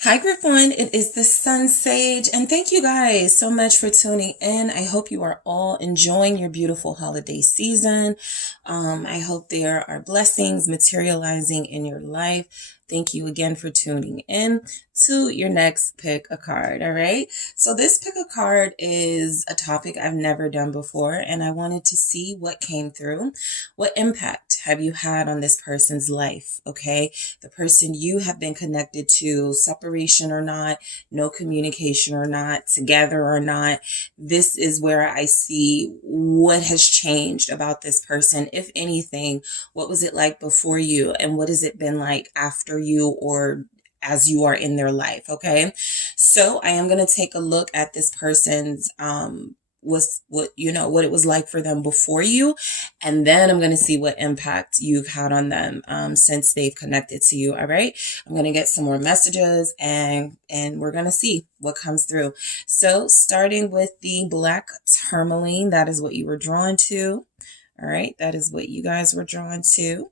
Hi, Group One. It is the Sun Sage, and thank you guys so much for tuning in. I hope you are all enjoying your beautiful holiday season. I hope there are blessings materializing in your life. Thank you again for tuning in to your next pick a card. All right. So this pick a card is a topic I've never done before, and I wanted to see what came through. What impact have you had on this person's life? Okay. The person you have been connected to, separation or not, no communication or not, together or not. This is where I see what has changed about this person, if anything. What was it like before you, and what has it been like after you, or as you are in their life? Okay. So I am going to take a look at this person's, was what it was like for them before you, and then I'm going to see what impact you've had on them since they've connected to you. All right, I'm going to get some more messages, and we're going to see what comes through. So starting with the black tourmaline, that is what you were drawn to. All right, that is what you guys were drawn to.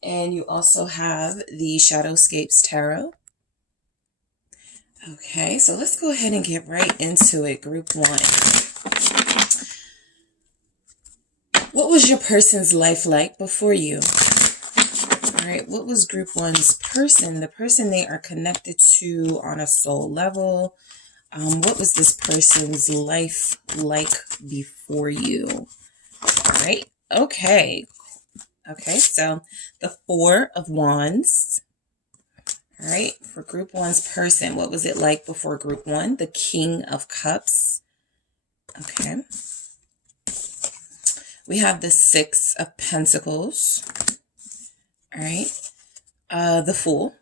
And you also have the Shadowscapes Tarot. Okay, so let's go ahead and get right into it, Group One. What was your person's life like before you? All right, what was Group One's person, the person they are connected to on a soul level? What was this person's life like before you? All right, okay. Okay, so the Four of Wands. All right, for Group One's person, what was it like before Group One? The King of Cups. Okay. We have the Six of Pentacles. All right. The Fool.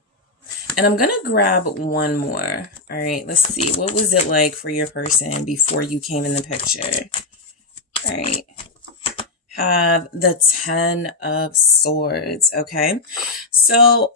And I'm going to grab one more. All right. Let's see. What was it like for your person before you came in the picture? All right. Have the Ten of Swords. Okay. So,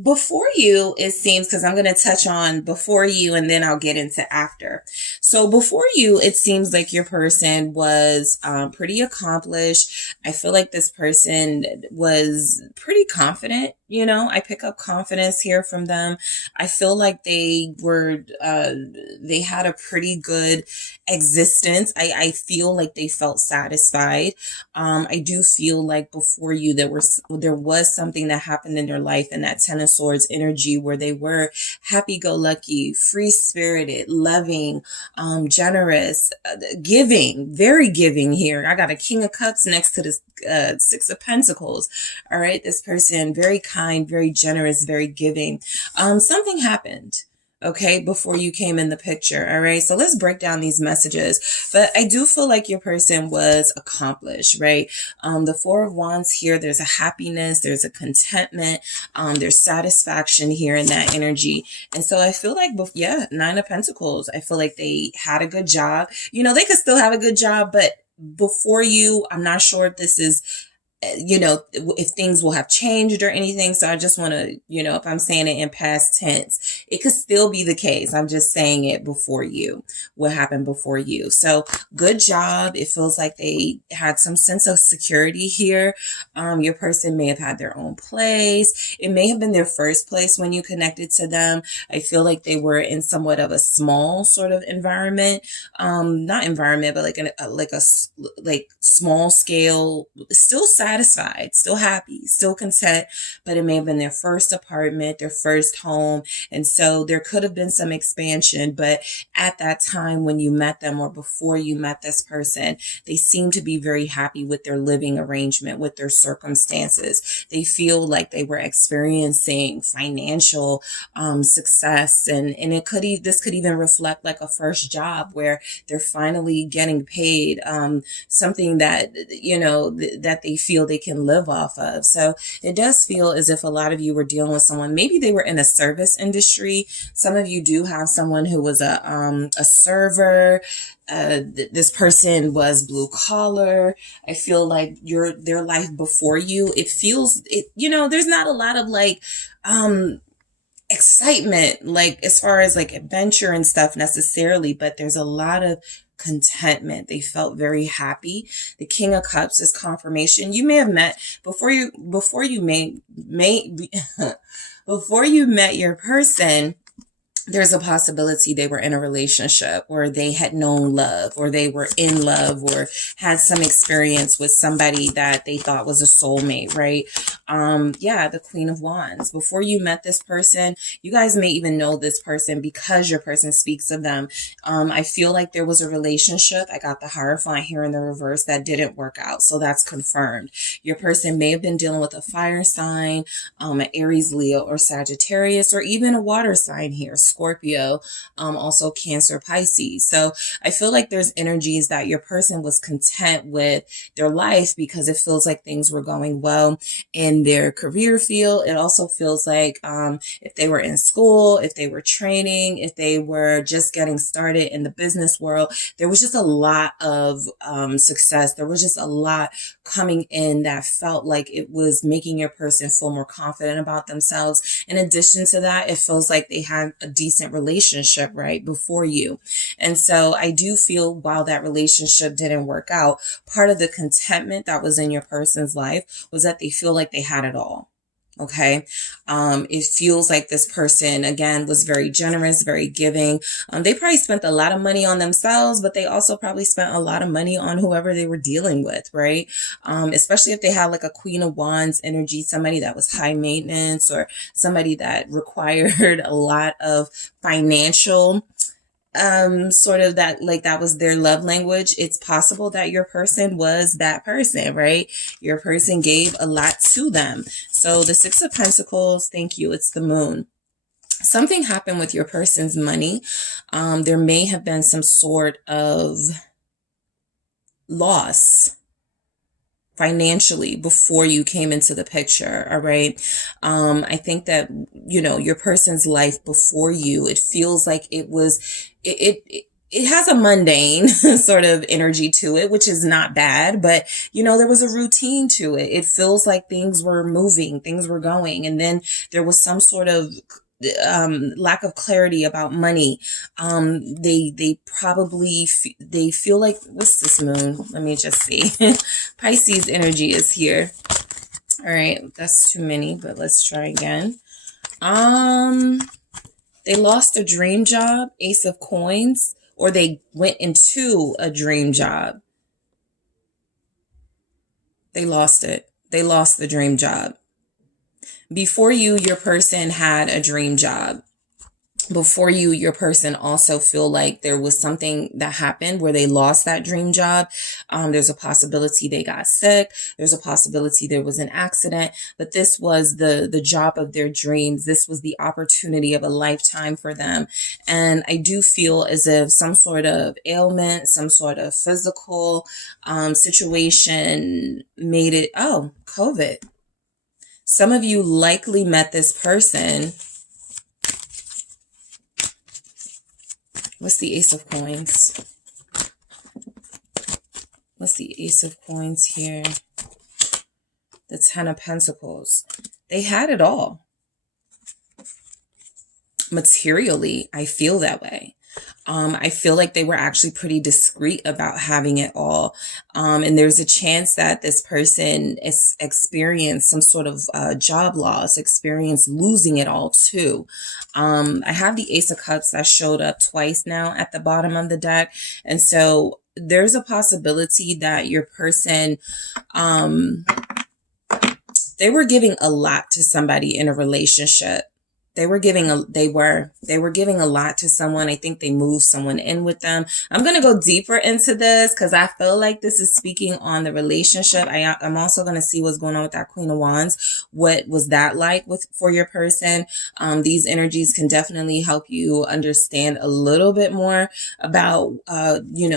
before you, it seems, because I'm going to touch on before you and then I'll get into after. So before you, it seems like your person was, pretty accomplished. I feel like this person was pretty confident. I pick up confidence here from them. I feel like they had a pretty good existence. I feel like they felt satisfied. I do feel like before you, there was something that happened in their life, and that Ten of Swords energy, where they were happy-go-lucky, free-spirited, loving, generous, giving, very giving here. I got a King of Cups next to this Six of Pentacles. All right, this person, very kind, very generous, very giving. Something happened, okay, before you came in the picture. All right. So let's break down these messages. But I do feel like your person was accomplished, right? The Four of Wands here, there's a happiness, there's a contentment, there's satisfaction here in that energy. And so I feel like, Nine of Pentacles, I feel like they had a good job. They could still have a good job, but before you, I'm not sure if this is, if things will have changed or anything. So I just want to, if I'm saying it in past tense, it could still be the case. I'm just saying it before you, what happened before you. So good job. It feels like they had some sense of security here. Your person may have had their own place. It may have been their first place when you connected to them. I feel like they were in somewhat of a small sort of environment, not environment, but like small scale, still satisfied, still happy, still content, but it may have been their first apartment, their first home. And so there could have been some expansion, but at that time when you met them, or before you met this person, they seem to be very happy with their living arrangement, with their circumstances. They feel like they were experiencing financial success, and this could even reflect like a first job where they're finally getting paid, something that that they feel they can live off of. So it does feel as if a lot of you were dealing with someone, maybe they were in a service industry. Some of you do have someone who was a server. This person was blue collar. I feel like their life before you, there's not a lot of excitement, like as far as like adventure and stuff necessarily, but there's a lot of contentment. They felt very happy. The King of Cups is confirmation. You may have met before you met your person. there's a possibility they were in a relationship, or they had known love, or they were in love, or had some experience with somebody that they thought was a soulmate, right? Yeah, the Queen of Wands. Before you met this person, you guys may even know this person because your person speaks of them. I feel like there was a relationship. I got the Hierophant here in the reverse that didn't work out. So that's confirmed. Your person may have been dealing with a fire sign, an Aries, Leo, or Sagittarius, or even a water sign here, Scorpio, also Cancer, Pisces. So I feel like there's energies that your person was content with their life because it feels like things were going well in their career field. It also feels like if they were in school, if they were training, if they were just getting started in the business world, there was just a lot of success. There was just a lot coming in that felt like it was making your person feel more confident about themselves. In addition to that, it feels like they had a decent relationship right before you. And so I do feel while that relationship didn't work out, part of the contentment that was in your person's life was that they feel like they had it all. Okay. It feels like this person, again, was very generous, very giving. They probably spent a lot of money on themselves, but they also probably spent a lot of money on whoever they were dealing with, right? Especially if they had like a Queen of Wands energy, somebody that was high maintenance, or somebody that required a lot of financial sort of that, like that was their love language. It's possible that your person was that person, right? Your person gave a lot to them. So the Six of Pentacles, thank you. It's the Moon. Something happened with your person's money. There may have been some sort of loss financially before you came into the picture. All right. I think that, you know, your person's life before you, it feels like it was, it has a mundane sort of energy to it, which is not bad, but you know, there was a routine to it. It feels like things were moving, things were going, and then there was some sort of lack of clarity about money. They probably, they feel like, what's this moon? Let me just see. Pisces energy is here. All right. That's too many, but let's try again. They lost a dream job, Ace of Coins, or they went into a dream job. They lost it. They lost the dream job. Before you, your person had a dream job. Before you, your person also feel like there was something that happened where they lost that dream job. There's a possibility they got sick. There's a possibility there was an accident, but this was the job of their dreams. This was the opportunity of a lifetime for them. And I do feel as if some sort of ailment, some sort of physical situation made it, COVID. Some of you likely met this person. What's the Ace of Coins? What's the Ace of Coins here? The Ten of Pentacles. They had it all. Materially, I feel that way. I feel like they were actually pretty discreet about having it all. And there's a chance that this person experienced some sort of job loss, experienced losing it all too. I have the Ace of Cups that showed up twice now at the bottom of the deck. And so there's a possibility that your person, they were giving a lot to somebody in a relationship. They were giving a lot to someone. I think they moved someone in with them. I'm going to go deeper into this because I feel like this is speaking on the relationship. I'm also going to see what's going on with that Queen of Wands. What was that like for your person? These energies can definitely help you understand a little bit more about,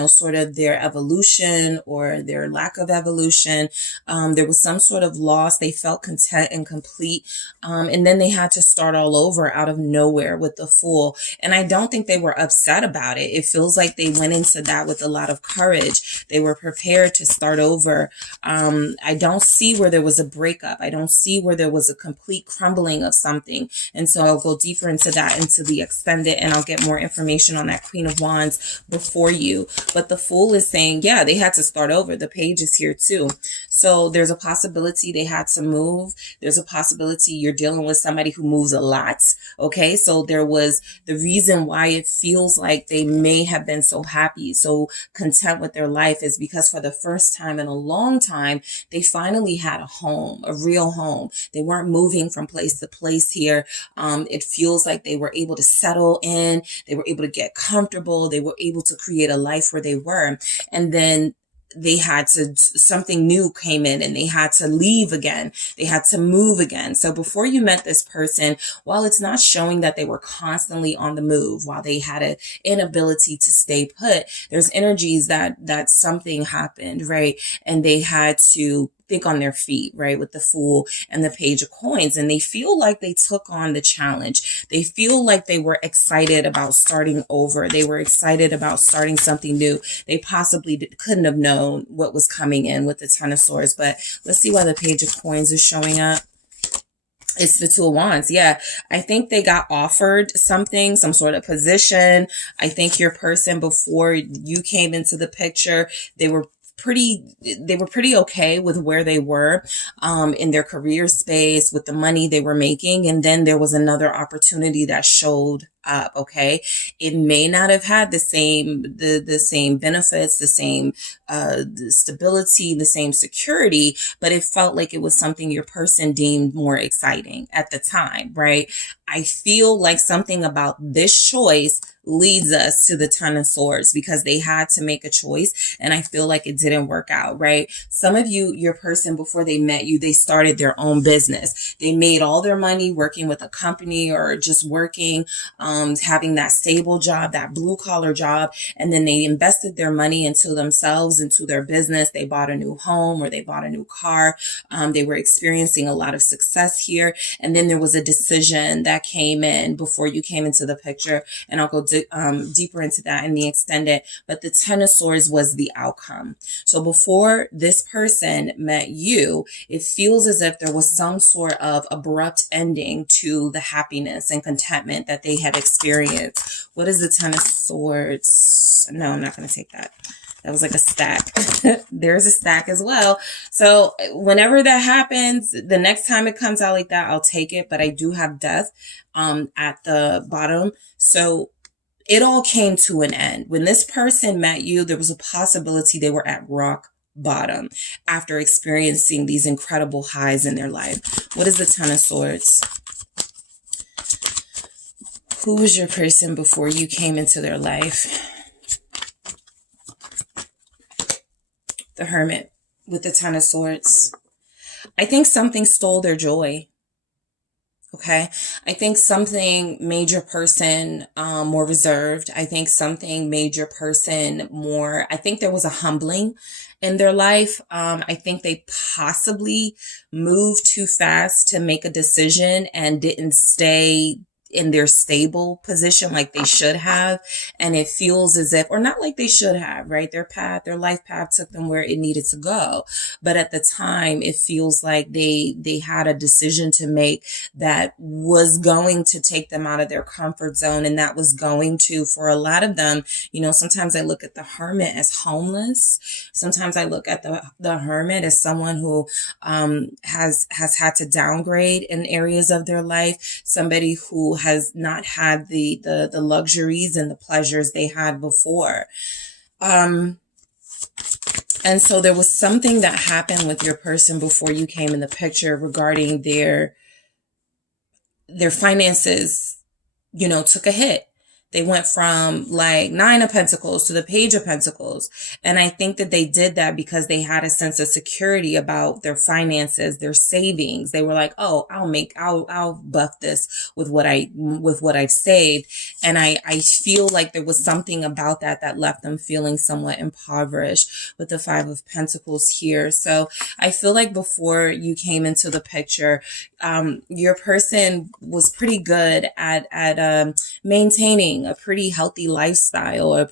sort of their evolution or their lack of evolution. There was some sort of loss. They felt content and complete. And then they had to start all over out of nowhere with the Fool. And I don't think they were upset about it. It feels like they went into that with a lot of courage. They were prepared to start over. I don't see where there was a breakup. I don't see where there was a complete crumbling of something. And so I'll go deeper into that, into the extended, and I'll get more information on that Queen of Wands before you. But the Fool is saying, yeah, they had to start over. The Page is here too. So there's a possibility they had to move. There's a possibility you're dealing with somebody who moves a lot. Okay. So there was the reason why it feels like they may have been so happy, so content with their life, is because for the first time in a long time, they finally had a home, a real home. They weren't moving from place to place here. It feels like they were able to settle in. They were able to get comfortable. They were able to create a life where they were. And then they had to, something new came in and they had to leave again. They had to move again. So before you met this person, while it's not showing that they were constantly on the move, while they had an inability to stay put, there's energies that something happened, right? And they had to think on their feet, right? With the Fool and the Page of Coins. And they feel like they took on the challenge. They feel like they were excited about starting over. They were excited about starting something new. They possibly couldn't have known what was coming in with the Ten of Swords. But let's see why the Page of Coins is showing up. It's the Two of Wands. Yeah. I think they got offered something, some sort of position. I think your person, before you came into the picture, they were pretty okay with where they were in their career space, with the money they were making. And then there was another opportunity that showed up. Okay. It may not have had the same benefits, the same the stability, the same security, but it felt like it was something your person deemed more exciting at the time, right? I feel like something about this choice leads us to the Ten of Swords, because they had to make a choice, and I feel like it didn't work out, right? Some of you, your person, before they met you, they started their own business. They made all their money working with a company or just working, having that stable job, that blue collar job, and then they invested their money into themselves, into their business. They bought a new home or they bought a new car. They were experiencing a lot of success here, and then there was a decision that came in before you came into the picture, and I'll go deeper into that in the extended, but the Ten of Swords was the outcome. So before this person met you, it feels as if there was some sort of abrupt ending to the happiness and contentment that they had experienced. What is the Ten of Swords? No, I'm not going to take that. That was like a stack. There's a stack as well. So whenever that happens, the next time it comes out like that, I'll take it. But I do have death at the bottom. So it all came to an end. When this person met you, there was a possibility they were at rock bottom after experiencing these incredible highs in their life. What is the Ten of Swords? Who was your person before you came into their life? The Hermit with the Ten of Swords. I think something stole their joy. Okay. I think something made your person more reserved. I think something made your person more, I think there was a humbling in their life. I think they possibly moved too fast to make a decision and didn't stay in their stable position like they should have. And it feels as if, or not like they should have, right? Their life path took them where it needed to go. But at the time, it feels like they had a decision to make that was going to take them out of their comfort zone. And that was going to, for a lot of them, you know, sometimes I look at the Hermit as homeless. Sometimes I look at the Hermit as someone who has had to downgrade in areas of their life, somebody who has not had the luxuries and the pleasures they had before. And so there was something that happened with your person before you came in the picture regarding their finances, you know, took a hit. They went from like 9 of Pentacles to the Page of Pentacles. And I think that they did that because they had a sense of security about their finances, their savings. They were like, oh, I'll buff this with what I've saved. And I feel like there was something about that left them feeling somewhat impoverished with the 5 of Pentacles here. So I feel like before you came into the picture, your person was pretty good at maintaining a pretty healthy lifestyle, a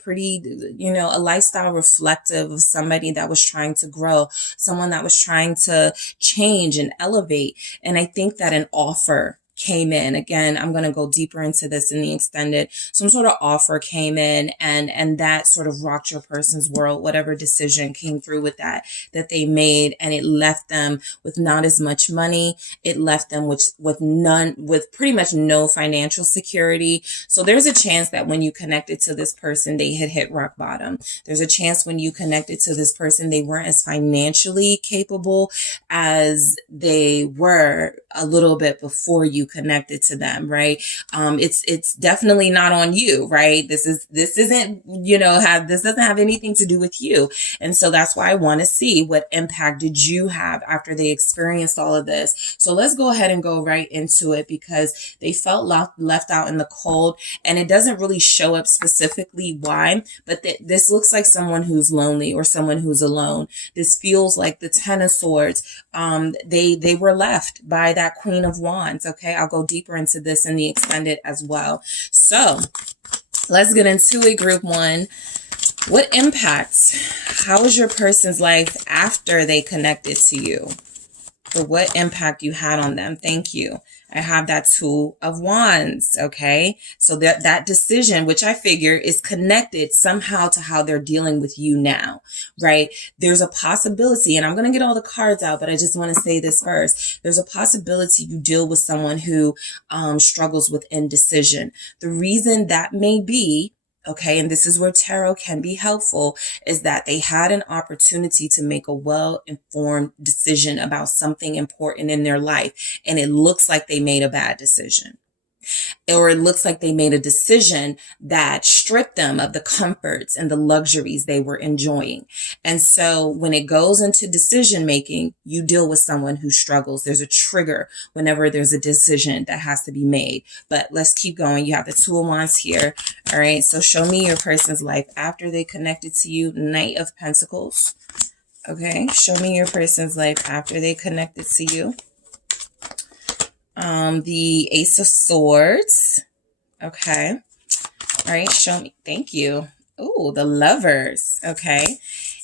lifestyle reflective of somebody that was trying to grow, someone that was trying to change and elevate. And I think that an offer came in. Again, I'm going to go deeper into this in the extended. Some sort of offer came in, and that sort of rocked your person's world. Whatever decision came through with that they made, and it left them with not as much money. It left them with pretty much no financial security. So there's a chance that when you connected to this person, they had hit rock bottom. There's a chance when you connected to this person, they weren't as financially capable as they were a little bit before you connected to them, right? It's definitely not on you, right? This isn't, this doesn't have anything to do with you. And so that's why I want to see what impact did you have after they experienced all of this. So let's go ahead and go right into it, because they felt left out in the cold, and it doesn't really show up specifically why, but this looks like someone who's lonely or someone who's alone. This feels like the Ten of Swords. They were left by that Queen of Wands. Okay, I'll go deeper into this in the extended as well. So let's get into it, group one. What impacts? How was your person's life after they connected to you? For what impact you had on them? Thank you. I have that Two of Wands. Okay. So that decision, which I figure is connected somehow to how they're dealing with you now, right? There's a possibility, and I'm going to get all the cards out, but I just want to say this first. There's a possibility you deal with someone who struggles with indecision. The reason that may be, okay, and this is where tarot can be helpful, is that they had an opportunity to make a well-informed decision about something important in their life, and it looks like they made a bad decision. Or it looks like they made a decision that stripped them of the comforts and the luxuries they were enjoying. And so when it goes into decision making, you deal with someone who struggles. There's a trigger whenever there's a decision that has to be made. But let's keep going. You have the Two of Wands here. All right. So show me your person's life after they connected to you. Knight of Pentacles. Okay. Show me your person's life after they connected to you. The Ace of Swords. Okay. All right. Show me. Thank you. Oh, the Lovers. Okay.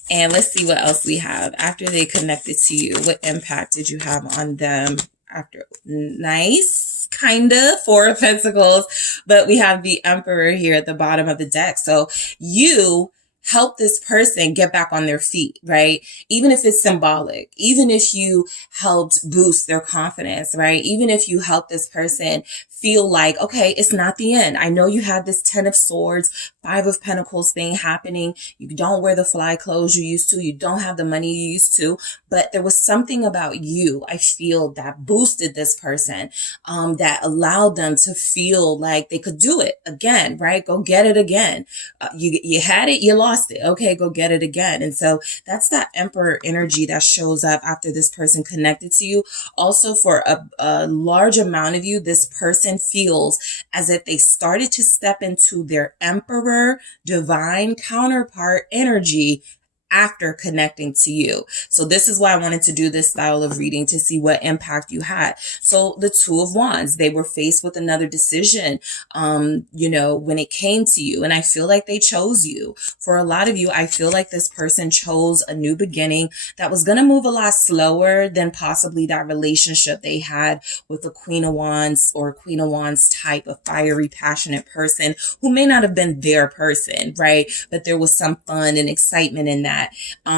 And let's see what else we have after they connected to you. What impact did you have on them after? Nice. Kind of. Four of Pentacles. But we have the Emperor here at the bottom of the deck. So you help this person get back on their feet, right? Even if it's symbolic, even if you helped boost their confidence, right? Even if you help this person feel like, okay, it's not the end. I know you had this 10 of Swords, 5 of Pentacles thing happening. You don't wear the fly clothes you used to. You don't have the money you used to, but there was something about you, I feel, that boosted this person, that allowed them to feel like they could do it again, right? Go get it again. You had it, you lost it. Okay, go get it again. And so that's that Emperor energy that shows up after this person connected to you. Also, for a large amount of you, this person feels as if they started to step into their Emperor divine counterpart energy after connecting to you. So this is why I wanted to do this style of reading, to see what impact you had. So the Two of Wands, they were faced with another decision, when it came to you. And I feel like they chose you. For a lot of you, I feel like this person chose a new beginning that was going to move a lot slower than possibly that relationship they had with the Queen of Wands or Queen of Wands type of fiery, passionate person who may not have been their person, right? But there was some fun and excitement in that.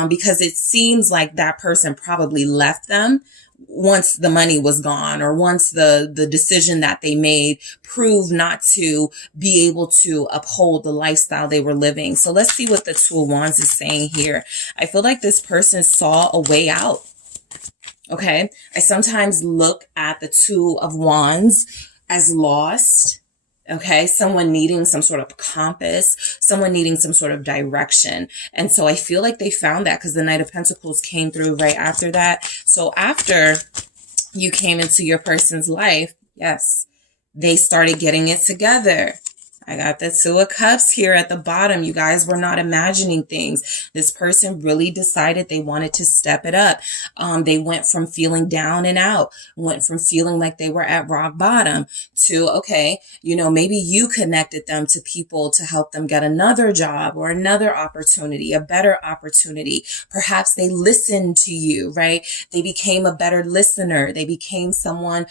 Because it seems like that person probably left them once the money was gone, or once the decision that they made proved not to be able to uphold the lifestyle they were living. So let's see what the Two of Wands is saying here. I feel like this person saw a way out. Okay. I sometimes look at the Two of Wands as lost. Okay, someone needing some sort of compass, someone needing some sort of direction. And so I feel like they found that, because the Knight of Pentacles came through right after that. So after you came into your person's life, yes, they started getting it together. I got the Two of Cups here at the bottom. You guys were not imagining things. This person really decided they wanted to step it up. They went from feeling down and out, went from feeling like they were at rock bottom to, okay, you know, maybe you connected them to people to help them get another job or another opportunity, a better opportunity. Perhaps they listened to you, right? They became a better listener. They became someone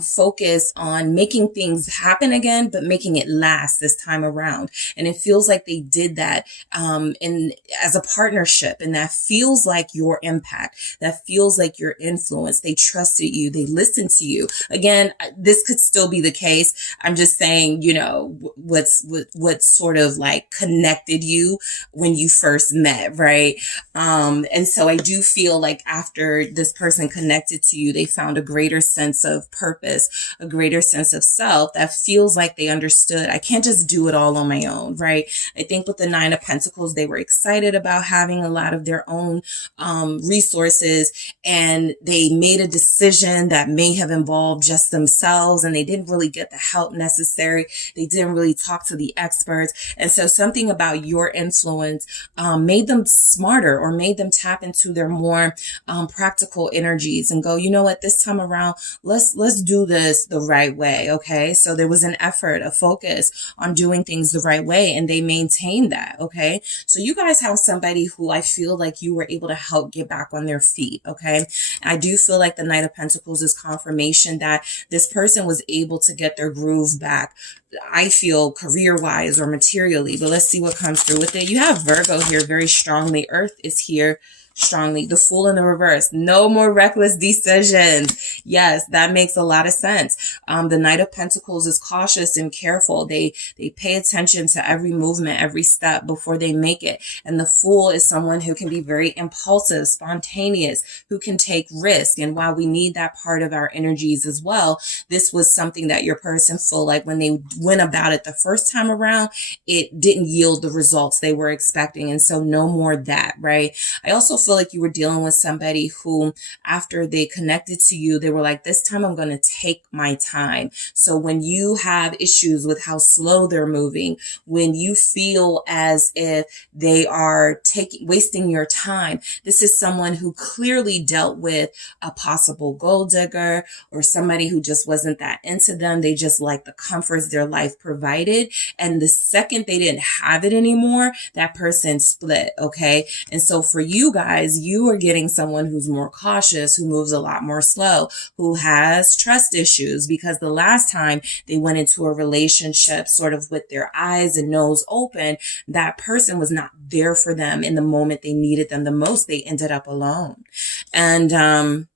focused on making things happen again, but making it last this time around. And it feels like they did that as a partnership. And that feels like your impact. That feels like your influence. They trusted you. They listened to you. Again, this could still be the case. I'm just saying, you know, what sort of like connected you when you first met, right? And so I do feel like after this person connected to you, they found a greater sense of purpose, a greater sense of self that feels like they understood. I can't just do it all on my own, right? I think with the Nine of Pentacles, they were excited about having a lot of their own resources, and they made a decision that may have involved just themselves, and they didn't really get the help necessary. They didn't really talk to the experts. And so something about your influence made them smarter, or made them tap into their more practical energies and go, you know what, this time around, let's do this the right way. Okay. So there was an effort, a focus on doing things the right way, and they maintained that. Okay. So you guys have somebody who I feel like you were able to help get back on their feet. Okay. I do feel like the Knight of Pentacles is confirmation that this person was able to get their groove back. I feel career-wise or materially, but let's see what comes through with it. You have Virgo here very strongly. Earth is here strongly. The Fool in the reverse. No more reckless decisions. Yes, that makes a lot of sense. The Knight of Pentacles is cautious and careful. They pay attention to every movement, every step before they make it. And the Fool is someone who can be very impulsive, spontaneous, who can take risk. And while we need that part of our energies as well, this was something that your person felt like when they went about it the first time around, it didn't yield the results they were expecting. And so no more that, right? I also feel like you were dealing with somebody who, after they connected to you, they were like, this time I'm going to take my time. So when you have issues with how slow they're moving, when you feel as if they are wasting your time, this is someone who clearly dealt with a possible gold digger, or somebody who just wasn't that into them. They just liked the comforts their life provided. And the second they didn't have it anymore, that person split. Okay. And so for you guys, you are getting someone who's more cautious, who moves a lot more slow, who has trust issues, because the last time they went into a relationship sort of with their eyes and nose open, that person was not there for them in the moment they needed them the most. They ended up alone. And,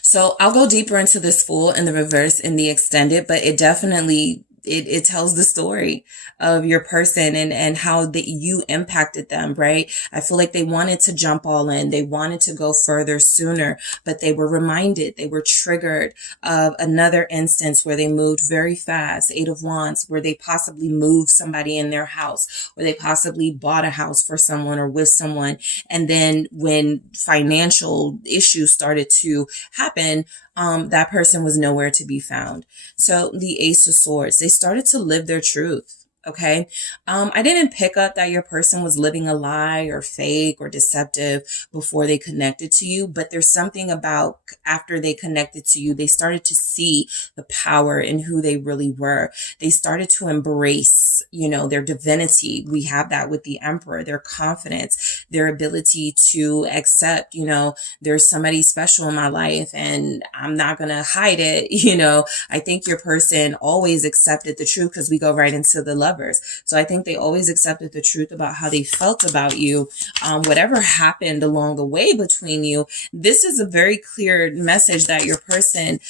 so I'll go deeper into this Fool in the reverse in the extended, but it definitely it tells the story of your person and how that you impacted them, right? I feel like they wanted to jump all in. They wanted to go further sooner, but they were reminded, they were triggered of another instance where they moved very fast. Eight of Wands, where they possibly moved somebody in their house, or they possibly bought a house for someone or with someone. And then when financial issues started to happen, that person was nowhere to be found. So the Ace of Swords, they started to live their truth. Okay. I didn't pick up that your person was living a lie or fake or deceptive before they connected to you, but there's something about after they connected to you, they started to see the power in who they really were. They started to embrace, you know, their divinity. We have that with the Emperor, their confidence, their ability to accept, you know, there's somebody special in my life and I'm not going to hide it. You know, I think your person always accepted the truth, because we go right into the love. So I think they always accepted the truth about how they felt about you. Whatever happened along the way between you, this is a very clear message that your person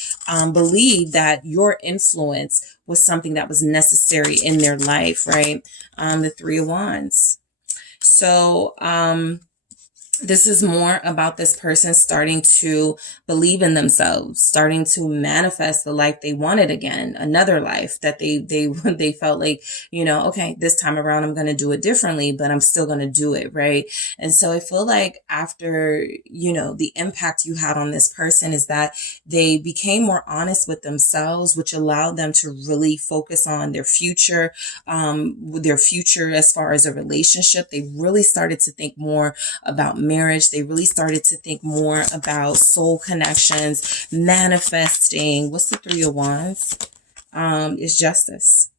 believed that your influence was something that was necessary in their life, right? The Three of Wands. So This is more about this person starting to believe in themselves, starting to manifest the life they wanted again, another life that they felt like, okay, this time around I'm going to do it differently, but I'm still going to do it, right? And so I feel like after, the impact you had on this person is that they became more honest with themselves, which allowed them to really focus on their future as far as a relationship. They really started to think more about marriage. They really started to think more about soul connections, manifesting. What's the Three of Wands? Is justice.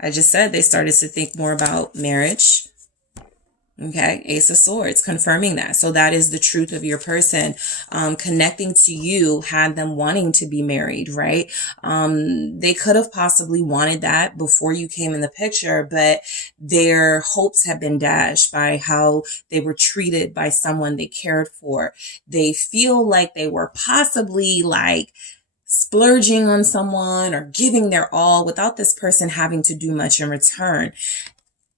I just said they started to think more about marriage. Okay, Ace of Swords, confirming that. So that is the truth of your person. Connecting to you had them wanting to be married, right? They could have possibly wanted that before you came in the picture, but their hopes have been dashed by how they were treated by someone they cared for. They feel like they were possibly like splurging on someone or giving their all without this person having to do much in return.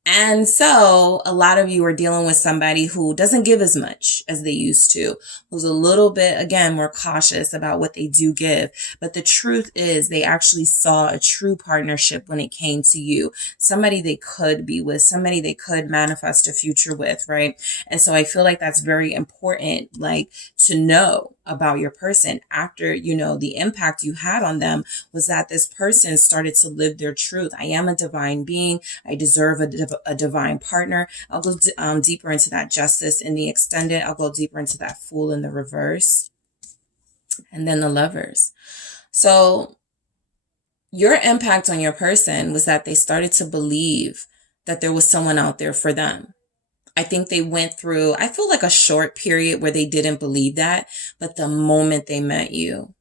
And so a lot of you are dealing with somebody who doesn't give as much as they used to, who's a little bit, again, more cautious about what they do give. But the truth is they actually saw a true partnership when it came to you, somebody they could be with, somebody they could manifest a future with, right? And so I feel like that's very important, like to know about your person after, the impact you had on them was that this person started to live their truth. I am a divine being. I deserve a divine partner. I'll go deeper into that justice in the extended. I'll go deeper into that Fool in the reverse. And then the Lovers. So your impact on your person was that they started to believe that there was someone out there for them. I think they went through, I feel like a short period where they didn't believe that, but the moment they met you,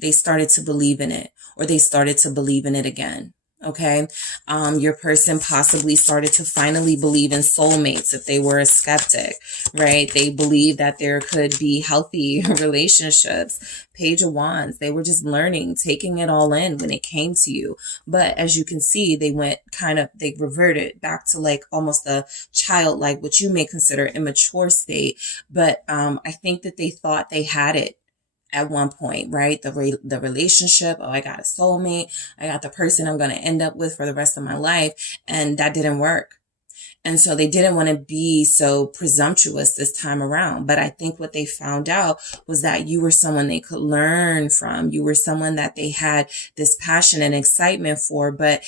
they started to believe in it, or they started to believe in it again. Okay. Your person possibly started to finally believe in soulmates if they were a skeptic, right? They believed that there could be healthy relationships. Page of Wands, they were just learning, taking it all in when it came to you. But as you can see, they reverted back to like almost a childlike, what you may consider immature state. But I think that they thought they had it at one point, right? The relationship. Oh, I got a soulmate. I got the person I'm going to end up with for the rest of my life. And that didn't work. And so they didn't want to be so presumptuous this time around. But I think what they found out was that you were someone they could learn from. You were someone that they had this passion and excitement for, but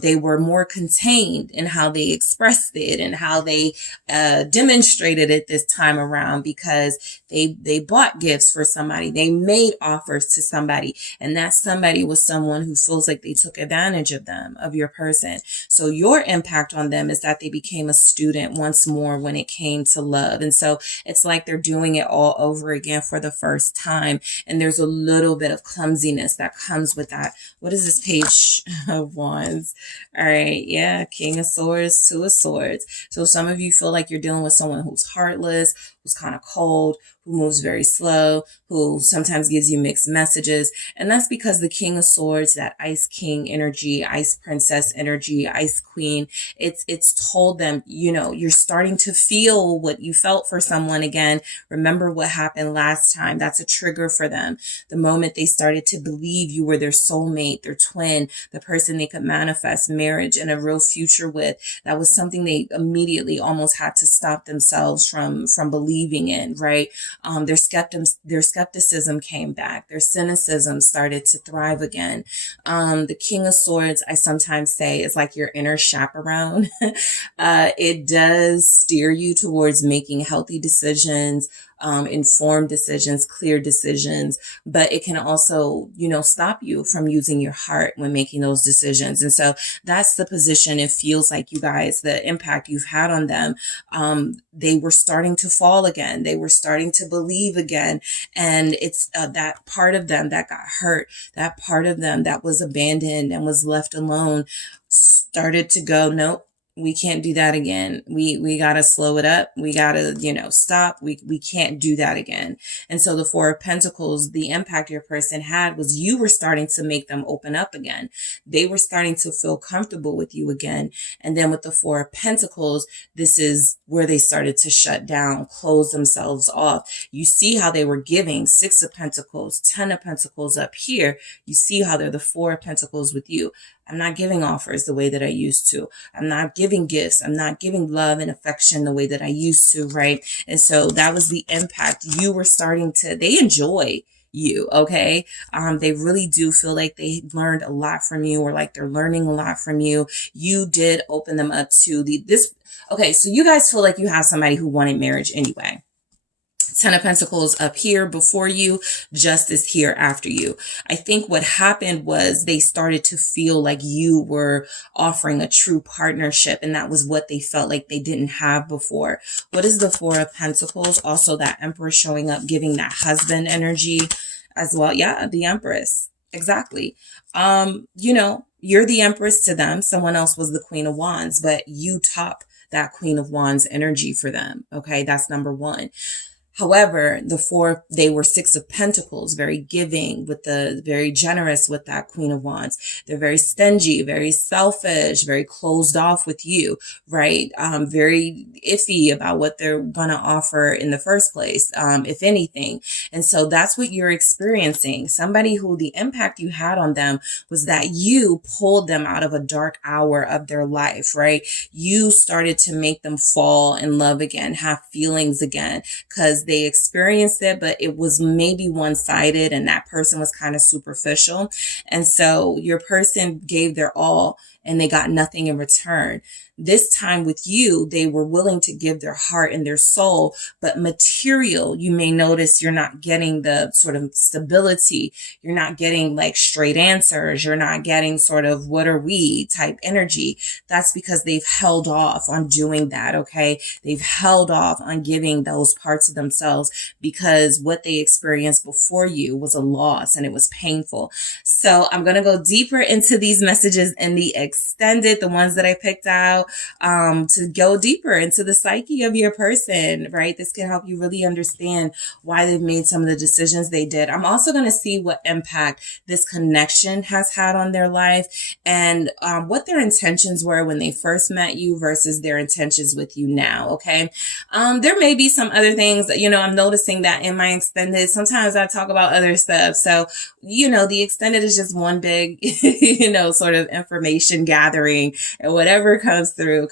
they were more contained in how they expressed it and how they demonstrated it this time around, because they bought gifts for somebody. They made offers to somebody, and that somebody was someone who feels like they took advantage of them, of your person. So your impact on them is that they became a student once more when it came to love. And so it's like they're doing it all over again for the first time. And there's a little bit of clumsiness that comes with that. What is this Page of Wands? All right. Yeah. King of Swords, Two of Swords. So some of you feel like you're dealing with someone who's heartless, who's kind of cold, who moves very slow, who sometimes gives you mixed messages. And that's because the King of Swords, that Ice King energy, Ice Princess energy, Ice Queen, it's told them, you're starting to feel what you felt for someone again. Remember what happened last time. That's a trigger for them. The moment they started to believe you were their soulmate, their twin, the person they could manifest marriage and a real future with, that was something they immediately almost had to stop themselves from believing in, right? Their skepticism came back. Their cynicism started to thrive again. The King of Swords, I sometimes say, is like your inner chaperone. It does steer you towards making healthy decisions, informed decisions, clear decisions, but it can also, stop you from using your heart when making those decisions. And so that's the position it feels like, you guys, the impact you've had on them. They were starting to fall again. They were starting to believe again. And it's that part of them that got hurt, that part of them that was abandoned and was left alone, started to go, nope. We can't do that again. We got to slow it up. We got to, stop. We can't do that again. And so the Four of Pentacles, the impact your person had was you were starting to make them open up again. They were starting to feel comfortable with you again. And then with the Four of Pentacles, this is where they started to shut down, close themselves off. You see how they were giving. Six of Pentacles, 10 of Pentacles up here. You see how they're the Four of Pentacles with you. I'm not giving offers the way that I used to. I'm not giving gifts. I'm not giving love and affection the way that I used to, right? And so that was the impact. You were starting to, they enjoy you, okay? They really do feel like they learned a lot from you, or like they're learning a lot from you. You did open them up to this. Okay, so you guys feel like you have somebody who wanted marriage anyway. 10 of Pentacles up here before you, Justice here after you. I think what happened was they started to feel like you were offering a true partnership, and that was what they felt like they didn't have before. What is the Four of Pentacles? Also that Empress showing up, giving that husband energy as well. Yeah, the Empress. Exactly. You're the Empress to them. Someone else was the Queen of Wands, but you top that Queen of Wands energy for them. Okay, that's number one. However, they were Six of Pentacles, very giving, very generous with that Queen of Wands. They're very stingy, very selfish, very closed off with you, right? Very iffy about what they're going to offer in the first place, if anything. And so that's what you're experiencing. Somebody who the impact you had on them was that you pulled them out of a dark hour of their life, right? You started to make them fall in love again, have feelings again, because they experienced it, but it was maybe one-sided and that person was kind of superficial. And so your person gave their all and they got nothing in return. This time with you, they were willing to give their heart and their soul, but material, you may notice you're not getting the sort of stability. You're not getting like straight answers. You're not getting sort of what are we type energy. That's because they've held off on doing that. Okay. They've held off on giving those parts of themselves because what they experienced before you was a loss and it was painful. So I'm going to go deeper into these messages in the extended, the ones that I picked out, to go deeper into the psyche of your person, right? This can help you really understand why they've made some of the decisions they did. I'm also going to see what impact this connection has had on their life and what their intentions were when they first met you versus their intentions with you now, okay? There may be some other things that, I'm noticing that in my extended, sometimes I talk about other stuff. So, the extended is just one big, sort of information gathering, and whatever comes through.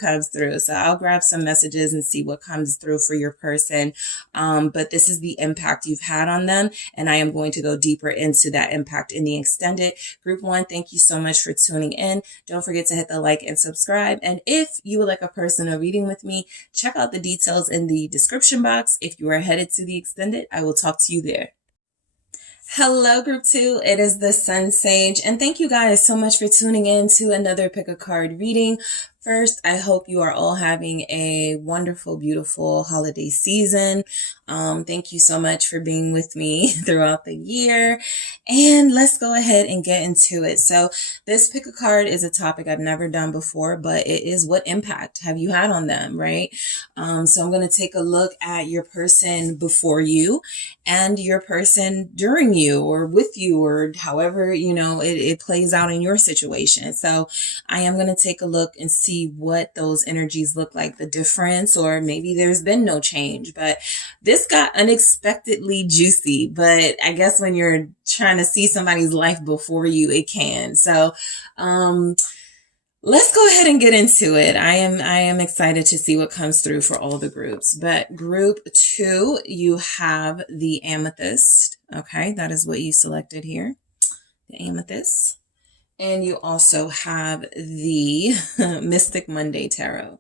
So I'll grab some messages and see what comes through for your person. But this is the impact you've had on them. And I am going to go deeper into that impact in the extended. Group 1, thank you so much for tuning in. Don't forget to hit the like and subscribe. And if you would like a personal reading with me, check out the details in the description box. If you are headed to the extended, I will talk to you there. Hello, Group 2. It is the SunSage, and thank you guys so much for tuning in to another Pick a Card reading. First, I hope you are all having a wonderful, beautiful holiday season. Thank you so much for being with me throughout the year. And let's go ahead and get into it. So this Pick a Card is a topic I've never done before, but it is what impact have you had on them, right? So I'm going to take a look at your person before you and your person during you or with you or however, it plays out in your situation. So I am going to take a look and see what those energies look like, the difference, or maybe there's been no change, but this got unexpectedly juicy. But I guess when you're trying to see somebody's life before you, it can. So, let's go ahead and get into it. I am excited to see what comes through for all the groups. But group 2, you have the amethyst. Okay, that is what you selected here, the amethyst. And you also have the Mystic Monday Tarot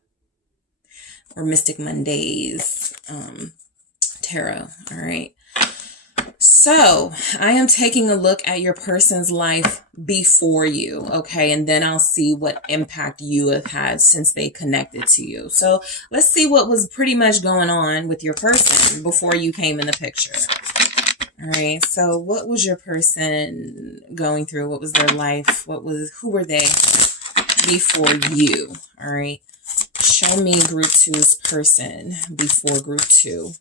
or Mystic Mondays Tarot. All right. So I am taking a look at your person's life before you. Okay. And then I'll see what impact you have had since they connected to you. So let's see what was pretty much going on with your person before you came in the picture. All right. So what was your person going through? What was their life? Who were they before you? All right. Show me group two's person before group two.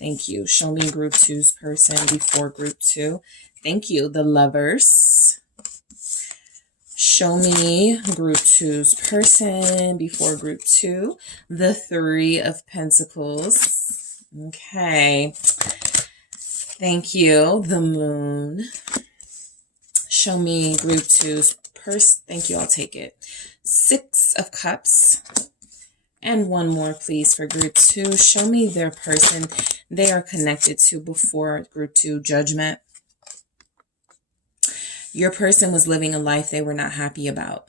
Thank you. Show me group two's person before group two. Thank you. The Lovers. Show me group two's person before group two. The Three of Pentacles. Okay. Thank you. The Moon. Show me group two's person. Thank you. I'll take it. Six of Cups. And one more, please, for group two. Show me their person they are connected to before group two. Judgment. Your person was living a life they were not happy about.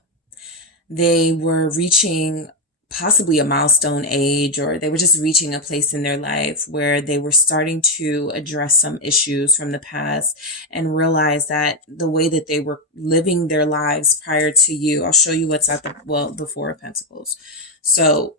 They were reaching possibly a milestone age, or they were just reaching a place in their life where they were starting to address some issues from the past and realize that the way that they were living their lives prior to you, I'll show you what's at the Four of Pentacles. So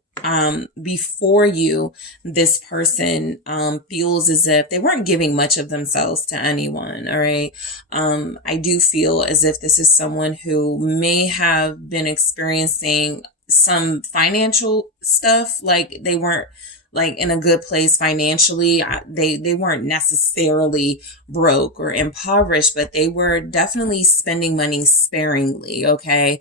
before you, this person feels as if they weren't giving much of themselves to anyone. All right. I do feel as if this is someone who may have been experiencing some financial stuff, like they weren't like in a good place financially. They weren't necessarily broke or impoverished, but they were definitely spending money sparingly. Okay.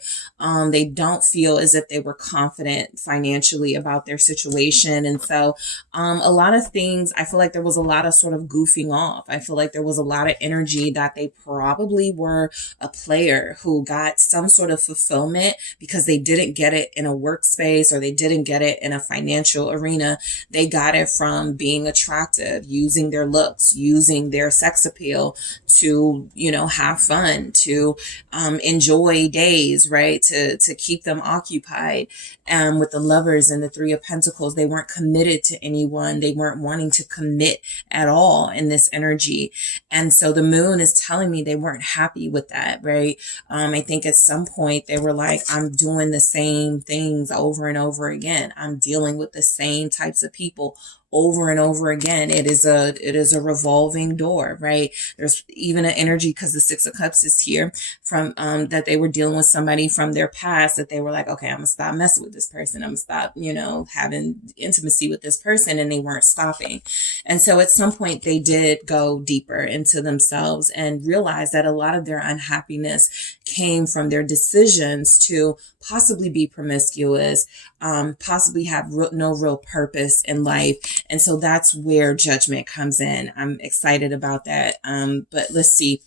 They don't feel as if they were confident financially about their situation. And so, a lot of things, I feel like there was a lot of sort of goofing off. I feel like there was a lot of energy that they probably were a player who got some sort of fulfillment because they didn't get it in a workspace or they didn't get it in a financial arena. They got it from being attractive, using their looks, using their sex appeal to, have fun, to enjoy days, right? To keep them occupied. And with the Lovers and the Three of Pentacles, they weren't committed to anyone. They weren't wanting to commit at all in this energy. And so the Moon is telling me they weren't happy with that, right? I think at some point they were like, I'm doing the same things over and over again. I'm dealing with the same types of people over and over again. It is a revolving door, right? There's even an energy, because the Six of Cups is here, from that they were dealing with somebody from their past that they were like, okay, I'm gonna stop messing with this person. I'm gonna stop, having intimacy with this person, and they weren't stopping. And so at some point they did go deeper into themselves and realize that a lot of their unhappiness came from their decisions to possibly be promiscuous, possibly have no real purpose in life. And so that's where Judgment comes in. I'm excited about that. But let's see.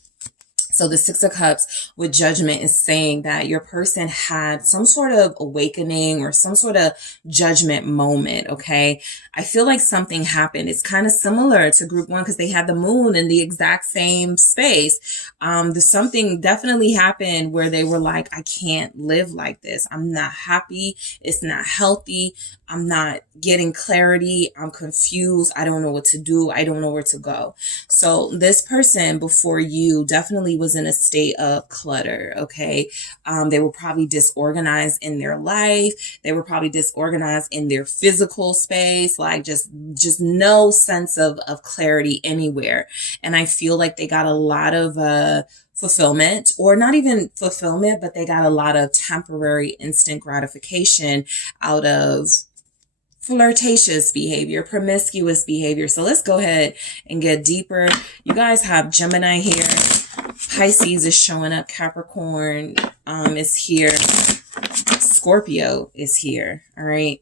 So the Six of Cups with Judgment is saying that your person had some sort of awakening or some sort of judgment moment. Okay. I feel like something happened. It's kind of similar to group one because they had the Moon in the exact same space. Something definitely happened where they were like, I can't live like this. I'm not happy. It's not healthy. I'm not getting clarity. I'm confused. I don't know what to do. I don't know where to go. So this person before you definitely was in a state of clutter. Okay. They were probably disorganized in their life. They were probably disorganized in their physical space, like just no sense of clarity anywhere. And I feel like they got a lot of, fulfillment, or not even fulfillment, but they got a lot of temporary instant gratification out of flirtatious behavior, promiscuous behavior. So let's go ahead and get deeper. You guys have Gemini here. Pisces is showing up. Capricorn is here. Scorpio is here. All right.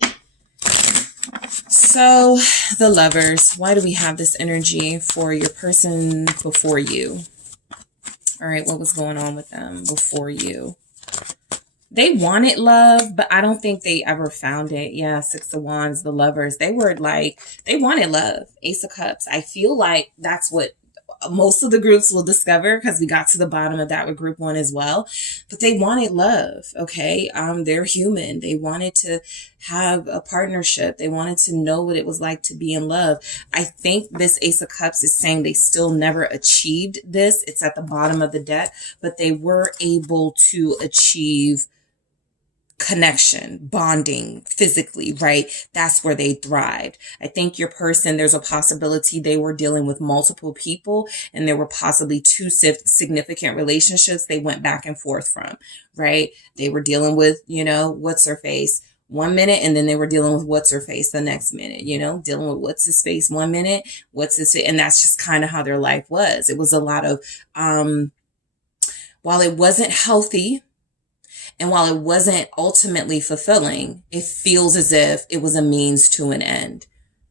So the Lovers, why do we have this energy for your person before you? All right. What was going on with them before you? They wanted love, but I don't think they ever found it. Yeah, Six of Wands, the Lovers, they were like, they wanted love. Ace of Cups. I feel like that's what most of the groups will discover, because we got to the bottom of that with group one as well. But they wanted love. Okay. They're human. They wanted to have a partnership. They wanted to know what it was like to be in love. I think this Ace of Cups is saying they still never achieved this. It's at the bottom of the deck, but they were able to achieve connection, bonding physically, right? That's where they thrived. I think your person, there's a possibility they were dealing with multiple people, and there were possibly two significant relationships they went back and forth from, right? They were dealing with, what's her face one minute, and then they were dealing with what's her face the next minute, you know, dealing with what's his face one minute, what's his face, and that's just kind of how their life was. It was a lot of, while it wasn't healthy, and while it wasn't ultimately fulfilling, it feels as if it was a means to an end.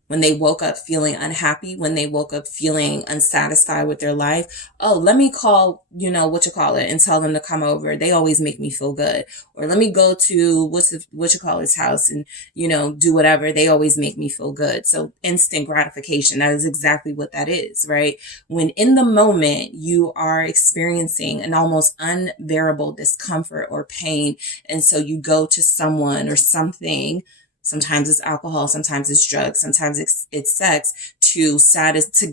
When they woke up feeling unhappy, when they woke up feeling unsatisfied with their life, oh, let me call, and tell them to come over. They always make me feel good. Or let me go to his house and, do whatever. They always make me feel good. So instant gratification, that is exactly what that is, right? When in the moment you are experiencing an almost unbearable discomfort or pain, and so you go to someone or something. Sometimes it's alcohol, sometimes it's drugs, sometimes it's sex to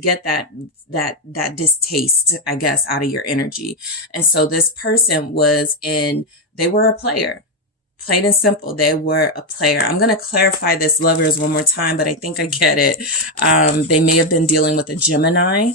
get that distaste, I guess, out of your energy. And so this person they were a player. Plain and simple, they were a player. I'm going to clarify this, lovers, one more time, but I think I get it. They may have been dealing with a Gemini.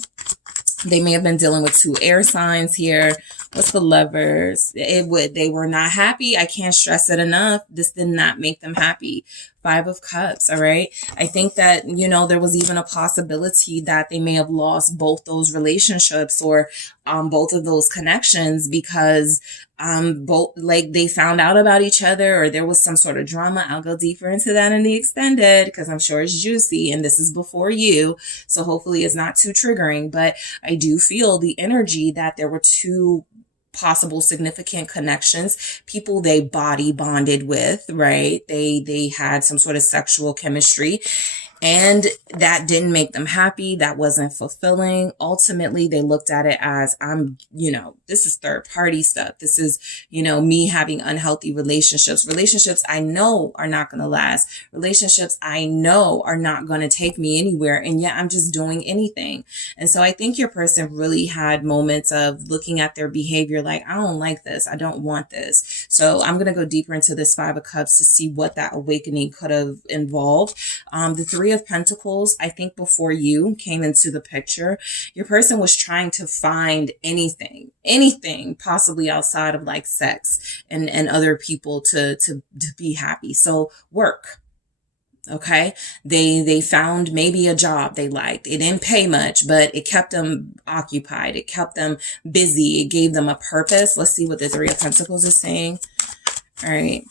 They may have been dealing with 2 air signs here. What's the lovers? They were not happy. I can't stress it enough. This did not make them happy. 5 of Cups. All right. I think that, there was even a possibility that they may have lost both those relationships or both of those connections because they found out about each other or there was some sort of drama. I'll go deeper into that in the extended because I'm sure it's juicy and this is before you. So hopefully it's not too triggering, but I do feel the energy that there were 2 possible significant connections, people they body bonded with, right? They had some sort of sexual chemistry. And that didn't make them happy. That wasn't fulfilling. Ultimately, they looked at it as, this is third party stuff. This is, me having unhealthy relationships. Relationships I know are not going to last. Relationships I know are not going to take me anywhere. And yet I'm just doing anything. And so I think your person really had moments of looking at their behavior like, I don't like this. I don't want this. So I'm going to go deeper into this 5 of Cups to see what that awakening could have involved. The 3 of Pentacles, I think before you came into the picture, your person was trying to find anything possibly outside of like sex and other people to be happy. So work. Okay. They found maybe a job they liked. It didn't pay much, but it kept them occupied. It kept them busy. It gave them a purpose. Let's see what the 3 of Pentacles is saying. All right.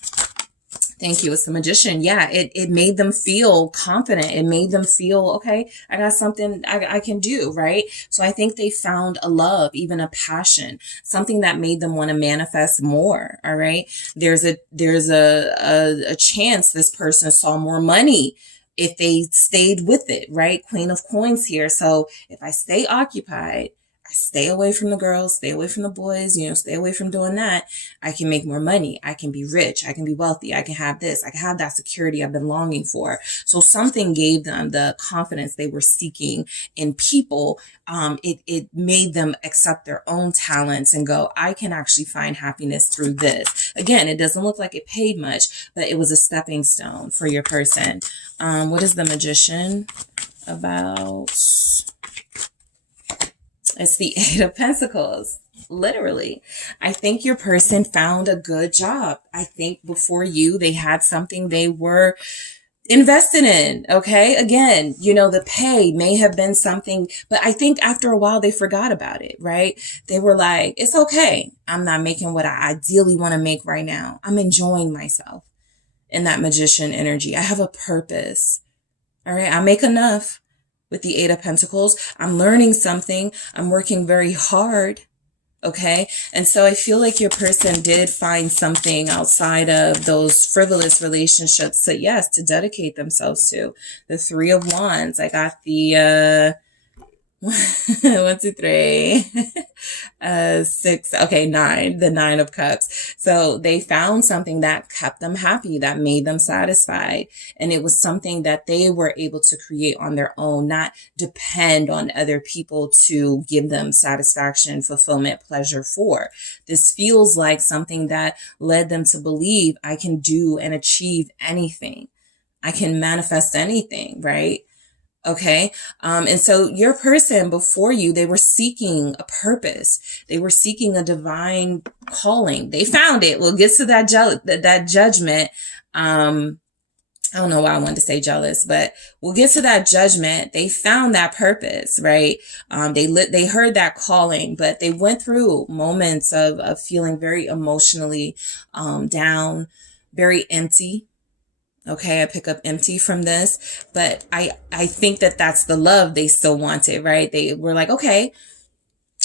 Thank you. It's the Magician. Yeah, it made them feel confident. It made them feel, okay, I got something I can do, right? So I think they found a love, even a passion, something that made them want to manifest more. All right. There's a chance this person saw more money if they stayed with it, right? Queen of Coins here. So if I stay occupied, stay away from the girls, stay away from the boys, stay away from doing that, I can make more money. I can be rich. I can be wealthy. I can have this. I can have that security I've been longing for. So something gave them the confidence they were seeking in people. It made them accept their own talents and go, I can actually find happiness through this. Again, it doesn't look like it paid much, but it was a stepping stone for your person. What is the Magician about? It's the 8 of Pentacles. Literally. I think your person found a good job. I think before you, they had something they were invested in. Okay. Again, the pay may have been something, but I think after a while they forgot about it, right? They were like, it's okay. I'm not making what I ideally want to make right now. I'm enjoying myself in that Magician energy. I have a purpose. All right. I make enough. With the 8 of Pentacles, I'm learning something. I'm working very hard. Okay. And so I feel like your person did find something outside of those frivolous relationships to dedicate themselves to. The 3 of Wands. I got the, 1, 2, 3, 6. Okay. 9, the 9 of Cups. So they found something that kept them happy, that made them satisfied. And it was something that they were able to create on their own, not depend on other people to give them satisfaction, fulfillment, pleasure for. This feels like something that led them to believe I can do and achieve anything. I can manifest anything, right? Okay. And so your person before you, they were seeking a purpose. They were seeking a divine calling. They found it. We'll get to that judgment. I don't know why I wanted to say jealous, but we'll get to that judgment. They found that purpose, right? They heard that calling, but they went through moments of feeling very emotionally, down, very empty. Okay. I pick up empty from this, but I think that that's the love they still wanted, right? They were like, okay,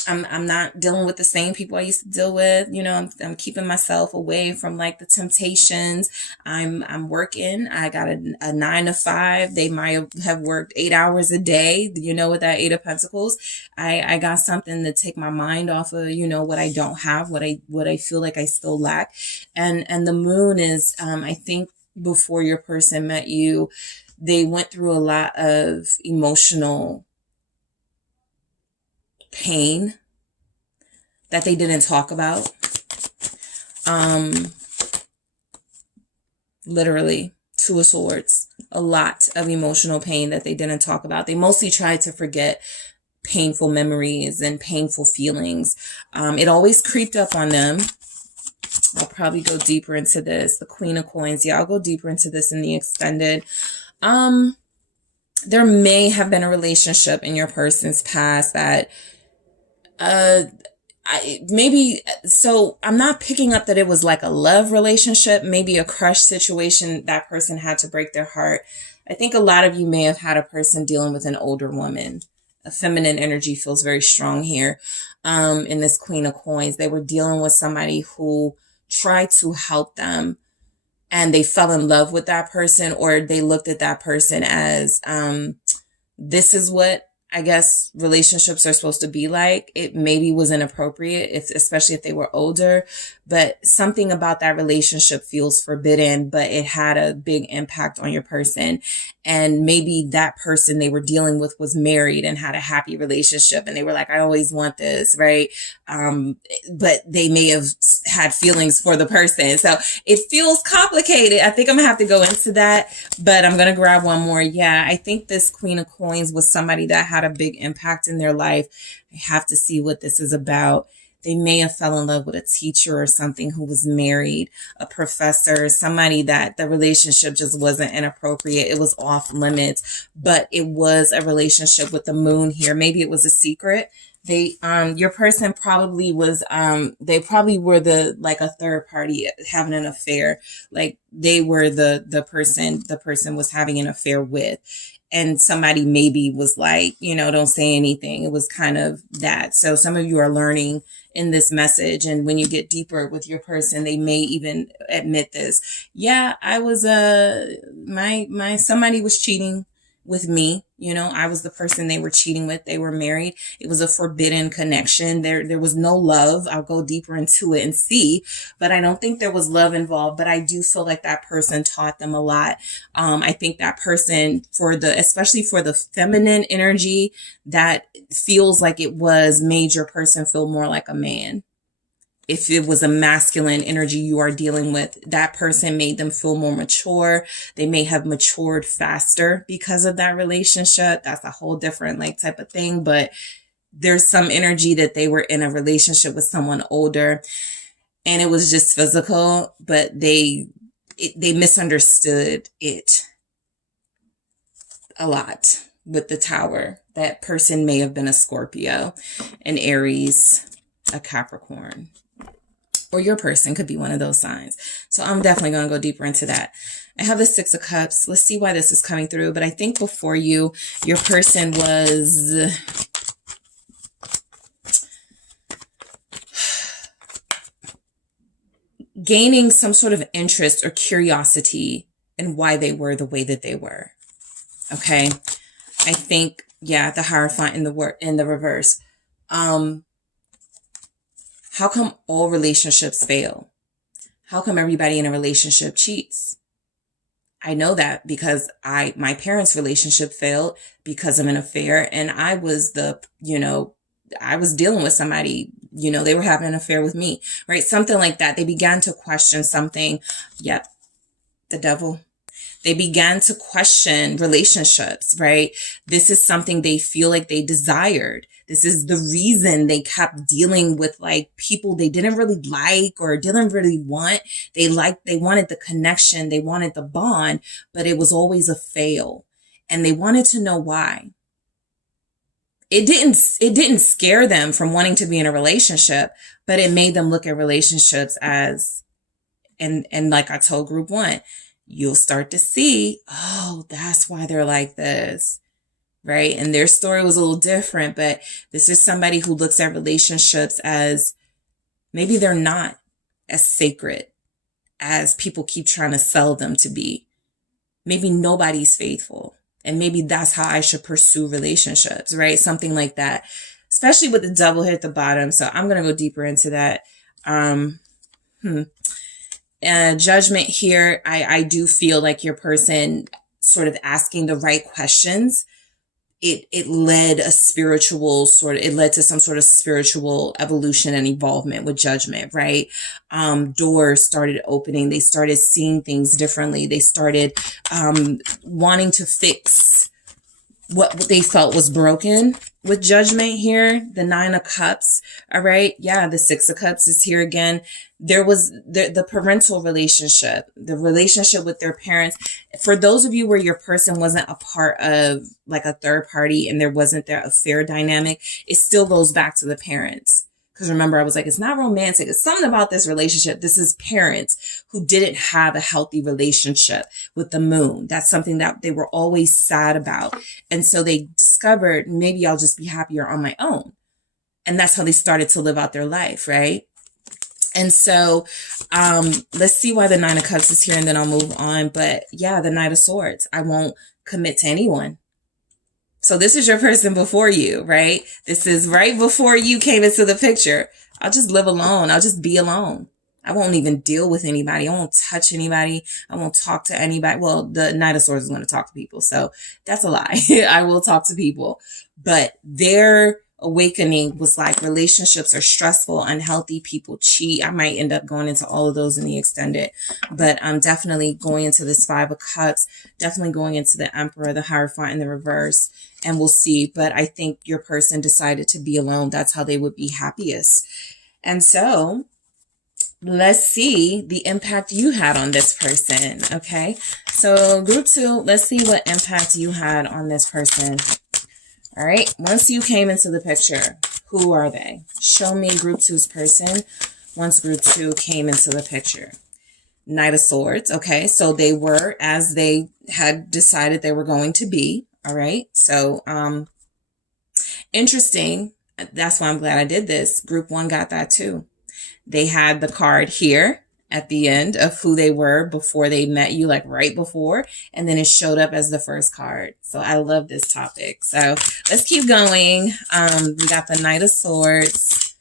I'm not dealing with the same people I used to deal with. You know, I'm keeping myself away from like the temptations. I'm working. I got a 9 to 5. They might have worked 8 hours a day. You know, with that 8 of Pentacles, I got something to take my mind off of, you know, what I don't have, what I feel like I still lack. And the moon is, I think before your person met you, they went through a lot of emotional pain that they didn't talk about. Literally, 2 of Swords, a lot of emotional pain that they didn't talk about. They mostly tried to forget painful memories and painful feelings. It always creeped up on them. I'll probably go deeper into this. The Queen of Coins. Yeah, I'll go deeper into this in the extended. There may have been a relationship in your person's past that so I'm not picking up that it was like a love relationship, maybe a crush situation. That person had to break their heart. I think a lot of you may have had a person dealing with an older woman. A feminine energy feels very strong here. In this Queen of Coins, they were dealing with somebody who tried to help them and they fell in love with that person, or they looked at that person as, this is what I guess relationships are supposed to be like. It maybe was inappropriate, especially if they were older, but something about that relationship feels forbidden, but it had a big impact on your person. And maybe that person they were dealing with was married and had a happy relationship. And they were like, I always want this, right? But they may have had feelings for the person. So it feels complicated. I think I'm gonna have to go into that, but I'm going to grab one more. Yeah. I think this Queen of Coins was somebody that had a big impact in their life. I have to see what this is about. They may have fell in love with a teacher or something who was married, a professor, somebody that the relationship just wasn't inappropriate. It was off limits, but it was a relationship with the moon here. Maybe it was a secret. Your person probably was, they probably were like a third party having an affair. Like they were the person was having an affair with. And somebody maybe was like, you know, don't say anything. It was kind of that. So some of you are learning in this message. And when you get deeper with your person, they may even admit this. Yeah, I was, somebody was cheating with me. You know, I was the person they were cheating with. They were married. It was a forbidden connection. There was no love. I'll go deeper into it and see, but I don't think there was love involved, but I do feel like that person taught them a lot. I think that person especially for the feminine energy, that feels like it made your person feel more like a man. If it was a masculine energy you are dealing with, that person made them feel more mature. They may have matured faster because of that relationship. That's a whole different type of thing. But there's some energy that they were in a relationship with someone older and it was just physical, but they misunderstood it a lot with the Tower. That person may have been a Scorpio, an Aries, a Capricorn. Or your person could be one of those signs. So I'm definitely going to go deeper into that. I have the 6 of Cups. Let's see why this is coming through. But I think before your person was gaining some sort of interest or curiosity in why they were the way that they were. Okay. I think, yeah, the Hierophant in the reverse. How come all relationships fail? How come everybody in a relationship cheats? I know that because my parents' relationship failed because of an affair, and I was I was dealing with somebody, they were having an affair with me, right? Something like that. They began to question something. Yep. The Devil. They began to question relationships, right? This is something they feel like they desired. This is the reason they kept dealing with like people they didn't really like or didn't really want. They wanted the connection, they wanted the bond, but it was always a fail. And they wanted to know why. It didn't scare them from wanting to be in a relationship, but it made them look at relationships as, and like I told group one, you'll start to see, oh, that's why they're like this, right? And their story was a little different, but this is somebody who looks at relationships as maybe they're not as sacred as people keep trying to sell them to be. Maybe nobody's faithful. And maybe that's how I should pursue relationships, right? Something like that, especially with the devil here at the bottom. So I'm going to go deeper into that. Judgment here. I do feel like your person sort of asking the right questions. It led to some sort of spiritual evolution and involvement with judgment, right? Doors started opening. They started seeing things differently. They started wanting to fix what they felt was broken with judgment here. The 9 of Cups. All right. Yeah. The 6 of Cups is here again. There was the parental relationship, the relationship with their parents. For those of you where your person wasn't a part of like a third party and there wasn't that affair dynamic, it still goes back to the parents. Because remember, I was like, it's not romantic. It's something about this relationship. This is parents who didn't have a healthy relationship with the moon. That's something that they were always sad about. And so they discovered, maybe I'll just be happier on my own. And that's how they started to live out their life, right? And so let's see why the 9 of Cups is here and then I'll move on. But yeah, the Knight of Swords. I won't commit to anyone. So this is your person before you, right? This is right before you came into the picture. I'll just live alone. I'll just be alone. I won't even deal with anybody. I won't touch anybody. I won't talk to anybody. Well, the Knight of Swords is going to talk to people. So that's a lie. I will talk to people. But their awakening was like relationships are stressful, unhealthy, people cheat. I might end up going into all of those in the extended, but I'm definitely going into this 5 of Cups, definitely going into the Emperor, the Hierophant in the reverse, and we'll see. But I think your person decided to be alone. That's how they would be happiest. And so let's see the impact you had on this person. Okay. So group 2, let's see what impact you had on this person. All right. Once you came into the picture, who are they? Show me group 2's person. Once group 2 came into the picture. Knight of Swords. Okay. So they were as they had decided they were going to be. All right. So, interesting. That's why I'm glad I did this. Group 1 got that too. They had the card here at the end of who they were before they met you, like right before. And then it showed up as the first card. So I love this topic. So let's keep going. We got the Knight of Swords.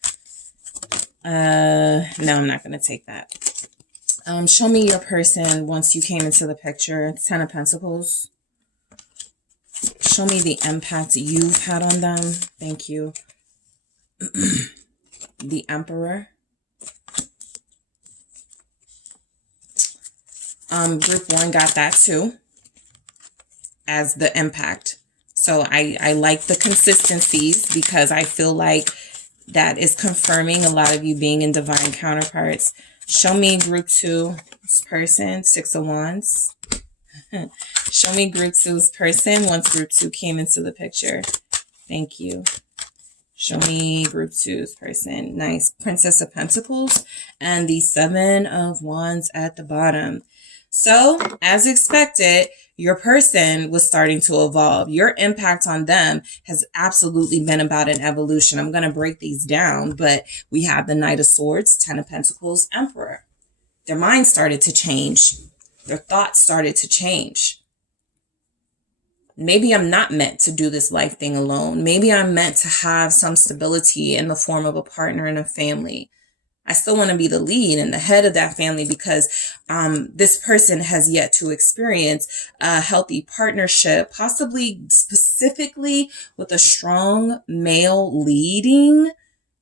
No, I'm not going to take that. Show me your person once you came into the picture. 10 of Pentacles. Show me the impact you've had on them. Thank you. The Emperor. Group 1 got that too as the impact. So I like the consistencies because I feel like that is confirming a lot of you being in divine counterparts. Show me group 2's person, 6 of Wands. Show me group 2's person once group 2 came into the picture. Thank you. Show me group 2's person. Nice. Princess of Pentacles and the 7 of Wands at the bottom. So, as expected, your person was starting to evolve. Your impact on them has absolutely been about an evolution. I'm going to break these down, but we have the Knight of Swords, 10 of Pentacles, Emperor. Their mind started to change. Their thoughts started to change. Maybe I'm not meant to do this life thing alone. Maybe I'm meant to have some stability in the form of a partner and a family. I still want to be the lead and the head of that family because this person has yet to experience a healthy partnership, possibly specifically with a strong male leading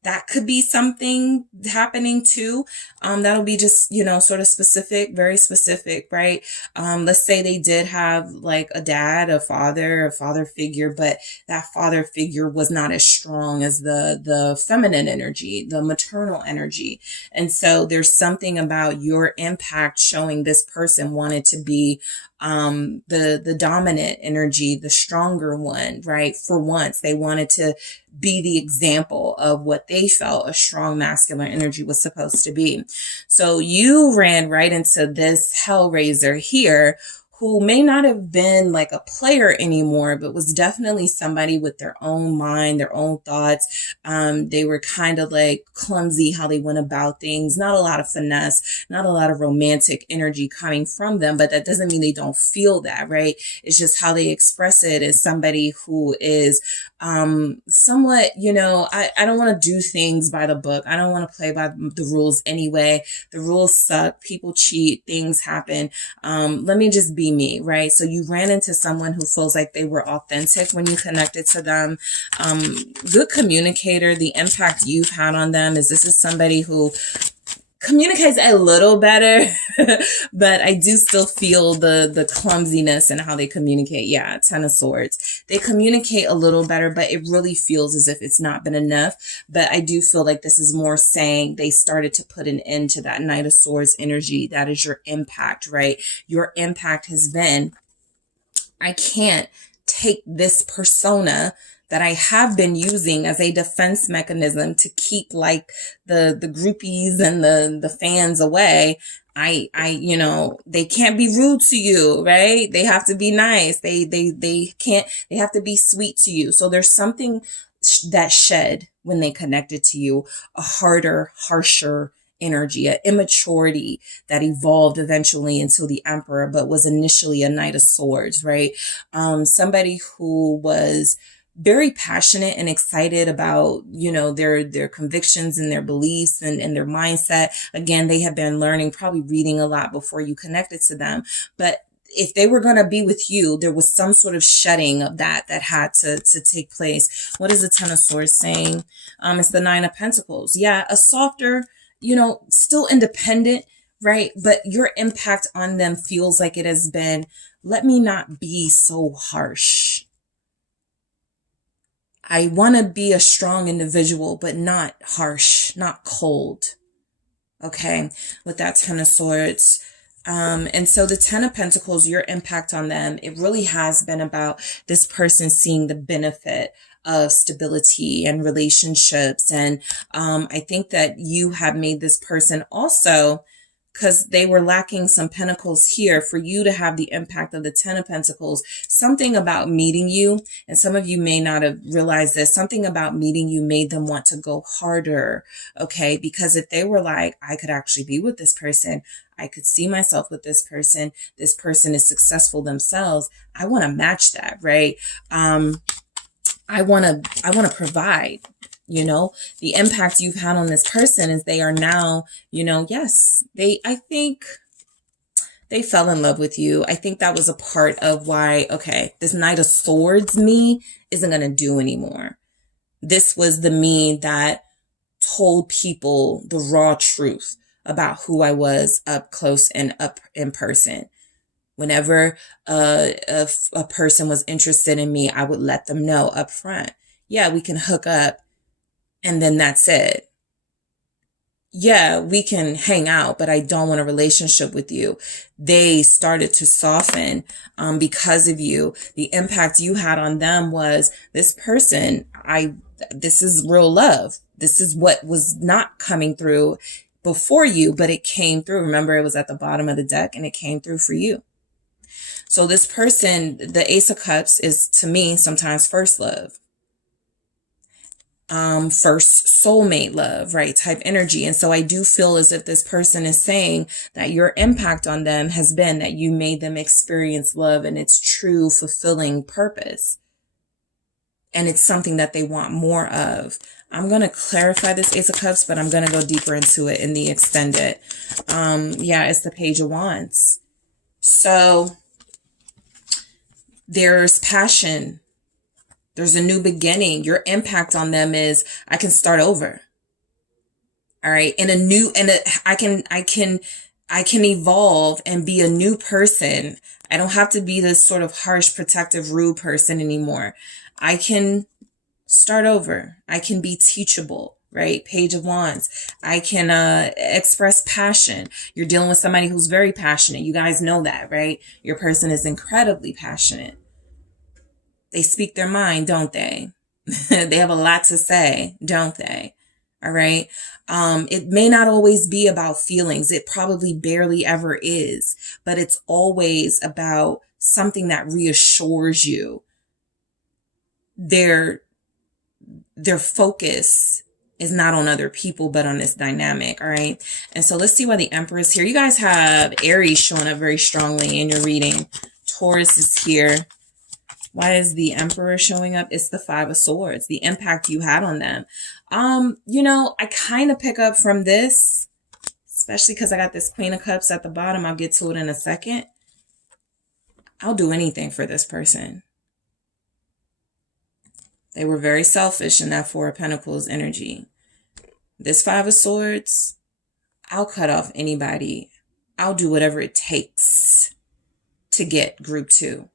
that could be something happening too. That'll be just, sort of specific, very specific, right? Let's say they did have like a dad, a father figure, but that father figure was not as strong as the feminine energy, the maternal energy. And so there's something about your impact showing this person wanted to be the dominant energy, the stronger one, right? For once, they wanted to be the example of what they felt a strong masculine energy was supposed to be. So you ran right into this Hellraiser here, who may not have been like a player anymore, but was definitely somebody with their own mind, their own thoughts. They were kind of like clumsy how they went about things, not a lot of finesse, not a lot of romantic energy coming from them, but that doesn't mean they don't feel that, right? It's just how they express it as somebody who is somewhat, I don't want to do things by the book. I don't want to play by the rules anyway. The rules suck. People cheat. Things happen. Let me just be me, right? So you ran into someone who feels like they were authentic when you connected to them. Good communicator. The impact you've had on them is this is somebody who communicates a little better, but I do still feel the clumsiness in how they communicate. Yeah, Ten of Swords. They communicate a little better, but it really feels as if it's not been enough. But I do feel like this is more saying they started to put an end to that Knight of Swords energy. That is your impact, right? Your impact has been, I can't take this persona that I have been using as a defense mechanism to keep like the groupies and the fans away. They can't be rude to you, right? They have to be nice. They have to be sweet to you. So there's something that shed when they connected to you, a harder, harsher energy, an immaturity that evolved eventually into the Emperor, but was initially a Knight of Swords, right? Somebody who was very passionate and excited about, their convictions and their beliefs and their mindset. Again, they have been learning, probably reading a lot before you connected to them. But if they were going to be with you, there was some sort of shedding of that had to take place. What is the Ten of Swords saying? It's the Nine of Pentacles. Yeah, a softer, still independent, right? But your impact on them feels like it has been, let me not be so harsh. I want to be a strong individual, but not harsh, not cold. Okay, with that Ten of Swords. And so the Ten of Pentacles, your impact on them, it really has been about this person seeing the benefit of stability and relationships. And I think that you have made this person also, because they were lacking some pentacles here, for you to have the impact of the Ten of Pentacles, something about meeting you, and some of you may not have realized this, something about meeting you made them want to go harder, okay? Because if they were like, I could actually be with this person, I could see myself with this person is successful themselves, I want to match that, right? I want to provide. The impact you've had on this person is they are now, yes, I think they fell in love with you. I think that was a part of why, okay, this Knight of Swords me isn't going to do anymore. This was the me that told people the raw truth about who I was up close and up in person. Whenever a person was interested in me, I would let them know up front. Yeah, we can hook up. And then that's it. Yeah, we can hang out, but I don't want a relationship with you. They started to soften because of you. The impact you had on them was, this person, this is real love. This is what was not coming through before you, but it came through. Remember, it was at the bottom of the deck and it came through for you. So this person, the Ace of Cups, is to me sometimes first love. First soulmate love, right? Type energy. And so I do feel as if this person is saying that your impact on them has been that you made them experience love in its true fulfilling purpose. And it's something that they want more of. I'm going to clarify this Ace of Cups, but I'm going to go deeper into it in the extended. It's the Page of Wands. So there's passion. There's a new beginning. Your impact on them is, I can start over. All right. I can evolve and be a new person. I don't have to be this sort of harsh, protective, rude person anymore. I can start over. I can be teachable, right? Page of Wands. I can express passion. You're dealing with somebody who's very passionate. You guys know that, right? Your person is incredibly passionate. They speak their mind, don't they? They have a lot to say, don't they? All right. It may not always be about feelings. It probably barely ever is, but it's always about something that reassures you. Their focus is not on other people, but on this dynamic. All right. And so let's see why the Emperor is here. You guys have Aries showing up very strongly in your reading. Taurus is here. Why is the Emperor showing up? It's the Five of Swords, the impact you had on them. I kind of pick up from this, especially because I got this Queen of Cups at the bottom. I'll get to it in a second. I'll do anything for this person. They were very selfish in that Four of Pentacles energy. This Five of Swords, I'll cut off anybody. I'll do whatever it takes to get group 2.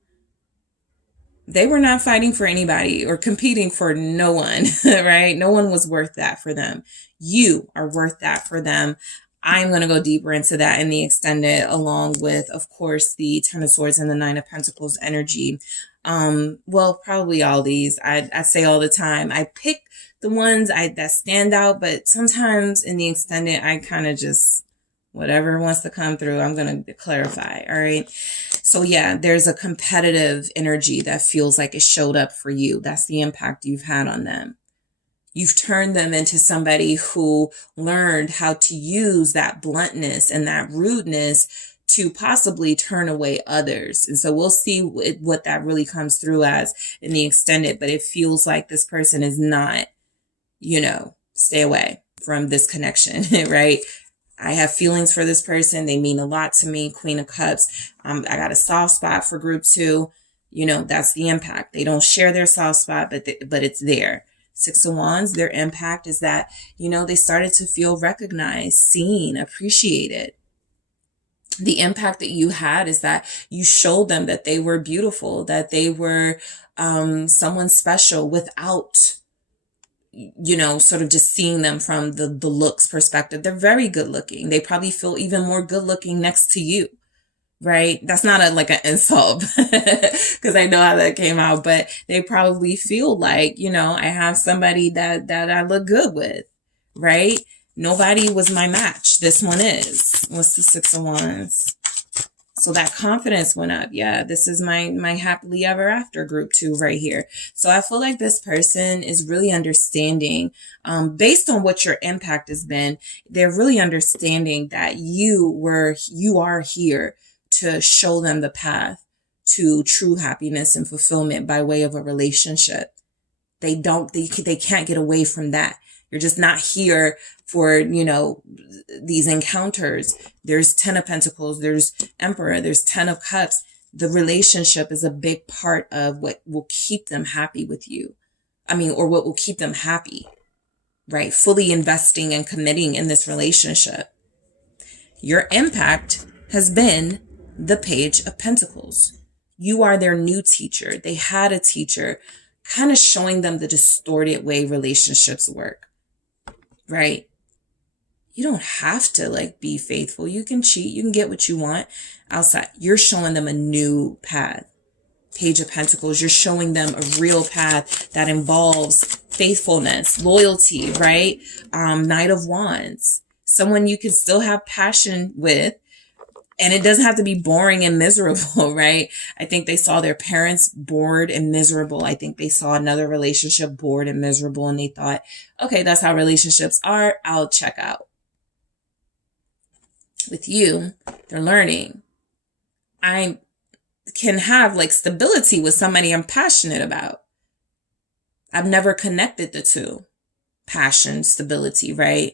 They were not fighting for anybody or competing for no one, right? No one was worth that for them. You are worth that for them. I'm going to go deeper into that in the extended, along with, of course, the Ten of Swords and the Nine of Pentacles energy. Well, probably all these. I say all the time, I pick the ones that stand out, but sometimes in the extended, I kind of just, whatever wants to come through, I'm going to clarify. All right. So yeah, there's a competitive energy that feels like it showed up for you. That's the impact you've had on them. You've turned them into somebody who learned how to use that bluntness and that rudeness to possibly turn away others. And so we'll see what that really comes through as in the extended, but it feels like this person is not, stay away from this connection, right? I have feelings for this person. They mean a lot to me. Queen of Cups. I got a soft spot for group 2. That's the impact. They don't share their soft spot, but it's there. Six of Wands, their impact is that, they started to feel recognized, seen, appreciated. The impact that you had is that you showed them that they were beautiful, that they were someone special without sort of just seeing them from the looks perspective. They're very good looking. They probably feel even more good looking next to you, right? That's not an insult because I know how that came out, but they probably feel like, I have somebody that I look good with, right? Nobody was my match. This one is. What's the Six of Wands? So that confidence went up. Yeah, this is my happily ever after group 2 right here. So I feel like this person is really understanding, based on what your impact has been, they're really understanding that you are here to show them the path to true happiness and fulfillment by way of a relationship. They can't get away from that. You're just not here for, these encounters. There's 10 of Pentacles, there's Emperor, there's 10 of Cups. The relationship is a big part of what will keep them happy with you. Or what will keep them happy, right? Fully investing and committing in this relationship. Your impact has been the Page of Pentacles. You are their new teacher. They had a teacher kind of showing them the distorted way relationships work, right? You don't have to be faithful. You can cheat. You can get what you want outside. You're showing them a new path. Page of Pentacles, you're showing them a real path that involves faithfulness, loyalty, right? Knight of Wands, someone you can still have passion with, and it doesn't have to be boring and miserable, right? I think they saw their parents bored and miserable. I think they saw another relationship bored and miserable, and they thought, okay, that's how relationships are. I'll check out. With you, they're learning. I can have stability with somebody I'm passionate about. I've never connected the two. Passion, stability, right?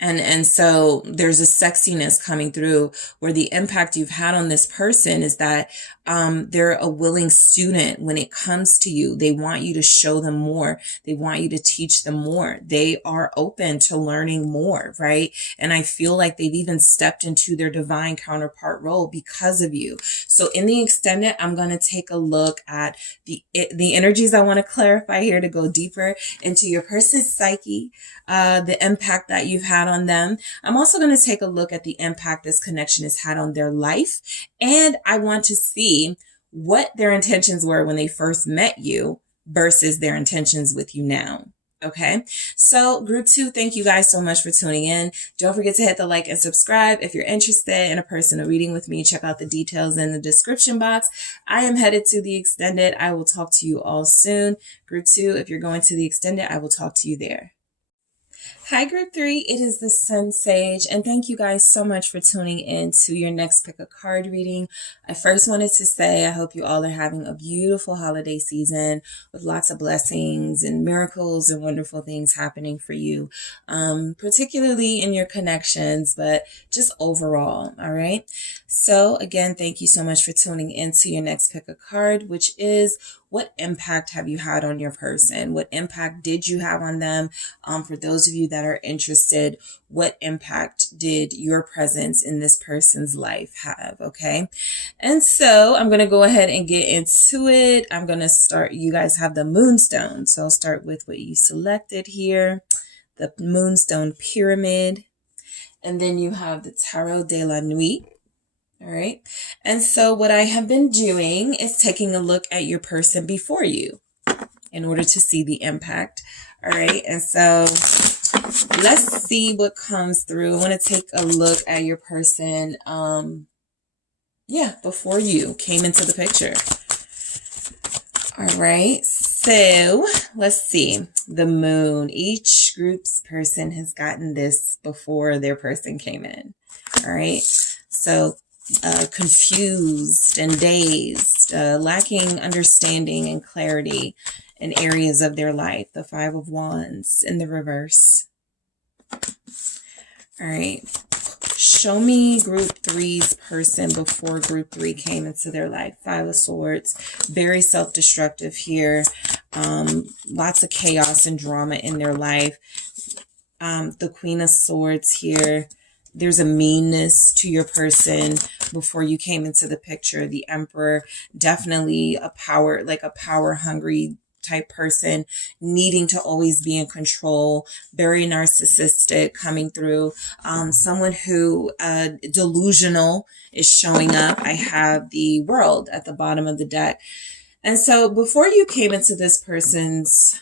And so there's a sexiness coming through where the impact you've had on this person is that they're a willing student when it comes to you. They want you to show them more. They want you to teach them more. They are open to learning more, right? And I feel like they've even stepped into their divine counterpart role because of you. So in the extended, I'm going to take a look at the energies I want to clarify here to go deeper into your person's psyche, the impact that you've had on them. I'm also going to take a look at the impact this connection has had on their life. And I want to see what their intentions were when they first met you versus their intentions with you now. Okay, so group 2, thank you guys so much for tuning in. Don't forget to hit the like and subscribe. If you're interested in a personal reading with me, check out the details in the description box. I am headed to the extended. I will talk to you all soon. Group 2, if you're going to the extended, I will talk to you there. Hi, Group 3. It is the SunSage, and thank you guys so much for tuning in to your next pick a card reading. I first wanted to say I hope you all are having a beautiful holiday season with lots of blessings and miracles and wonderful things happening for you, particularly in your connections, but just overall. All right. So again, thank you so much for tuning in to your next pick a card, which is what impact have you had on your person? What impact did you have on them? For those of you that are interested, what impact did your presence in this person's life have? Okay. And so I'm going to go ahead and get into it. I'm going to start. You guys have the moonstone. So I'll start with what you selected here, the moonstone pyramid. And then you have the Tarot de la Nuit. All right. And so what I have been doing is taking a look at your person before you in order to see the impact. All right. And so let's see what comes through. I want to take a look at your person. Before you came into the picture. All right. So let's see the moon. Each group's person has gotten this before their person came in. All right. So confused and dazed, lacking understanding and clarity in areas of their life. The 5 of Wands in the reverse. All right. Show me group 3's person before group 3 came into their life. 5 of Swords, very self-destructive here. Lots of chaos and drama in their life. The Queen of Swords here. There's a meanness to your person before you came into the picture. The Emperor, definitely a power hungry type person, needing to always be in control, very narcissistic coming through. Someone who delusional is showing up. I have the World at the bottom of the deck. And so before you came into this person's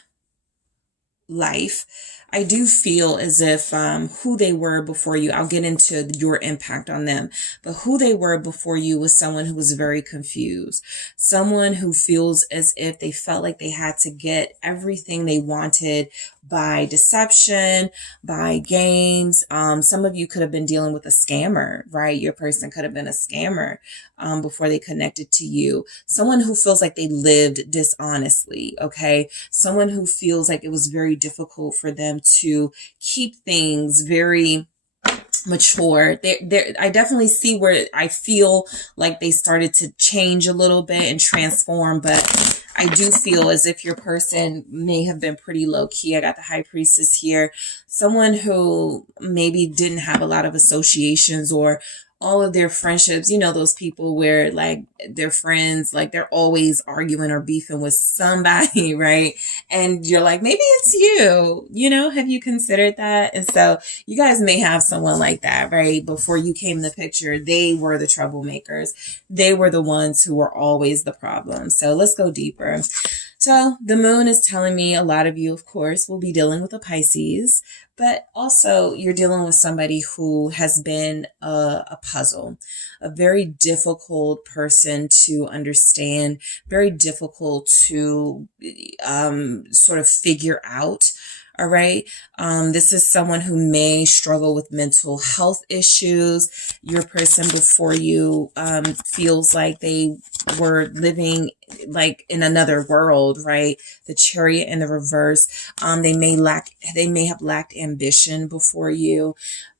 life, I do feel as if who they were before you, I'll get into your impact on them, but who they were before you was someone who was very confused, someone who feels as if they felt like they had to get everything they wanted by deception, by games. Some of you could have been dealing with a scammer, right? Your person could have been a scammer before they connected to you. Someone who feels like they lived dishonestly, okay? Someone who feels like it was very difficult for them to keep things very mature. I definitely see where I feel like they started to change a little bit and transform, but I do feel as if your person may have been pretty low key. I got the High Priestess here. Someone who maybe didn't have a lot of associations, or all of their friendships, you know, those people where like their friends, like they're always arguing or beefing with somebody, right? And you're like, maybe it's you know, have you considered that? And so you guys may have someone like that, right? Before you came in the picture, they were the troublemakers. They were the ones who were always the problem. So let's go deeper. So the moon is telling me a lot of you, of course, will be dealing with a Pisces, but also you're dealing with somebody who has been a puzzle, a very difficult person to understand, very difficult to sort of figure out. All right. This is someone who may struggle with mental health issues. Your person before you feels like they were living like in another world, right? The Chariot in the reverse. They may have lacked ambition before you.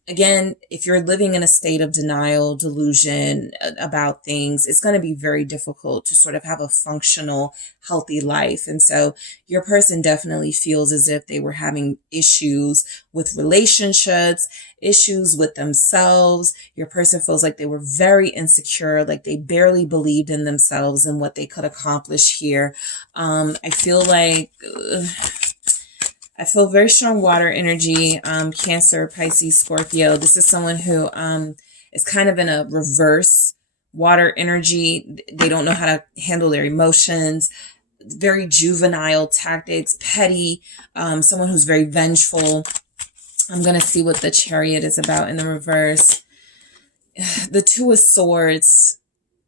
Again, if you're living in a state of denial, delusion about things, it's going to be very difficult to sort of have a functional, healthy life. And so your person definitely feels as if they were having issues with relationships, issues with themselves. Your person feels like they were very insecure, like they barely believed in themselves and what they could accomplish here. I feel like... I feel very strong water energy, Cancer, Pisces, Scorpio. This is someone who is kind of in a reverse water energy. They don't know how to handle their emotions, very juvenile tactics, petty, someone who's very vengeful. I'm going to see what the Chariot is about in the reverse. The Two of Swords.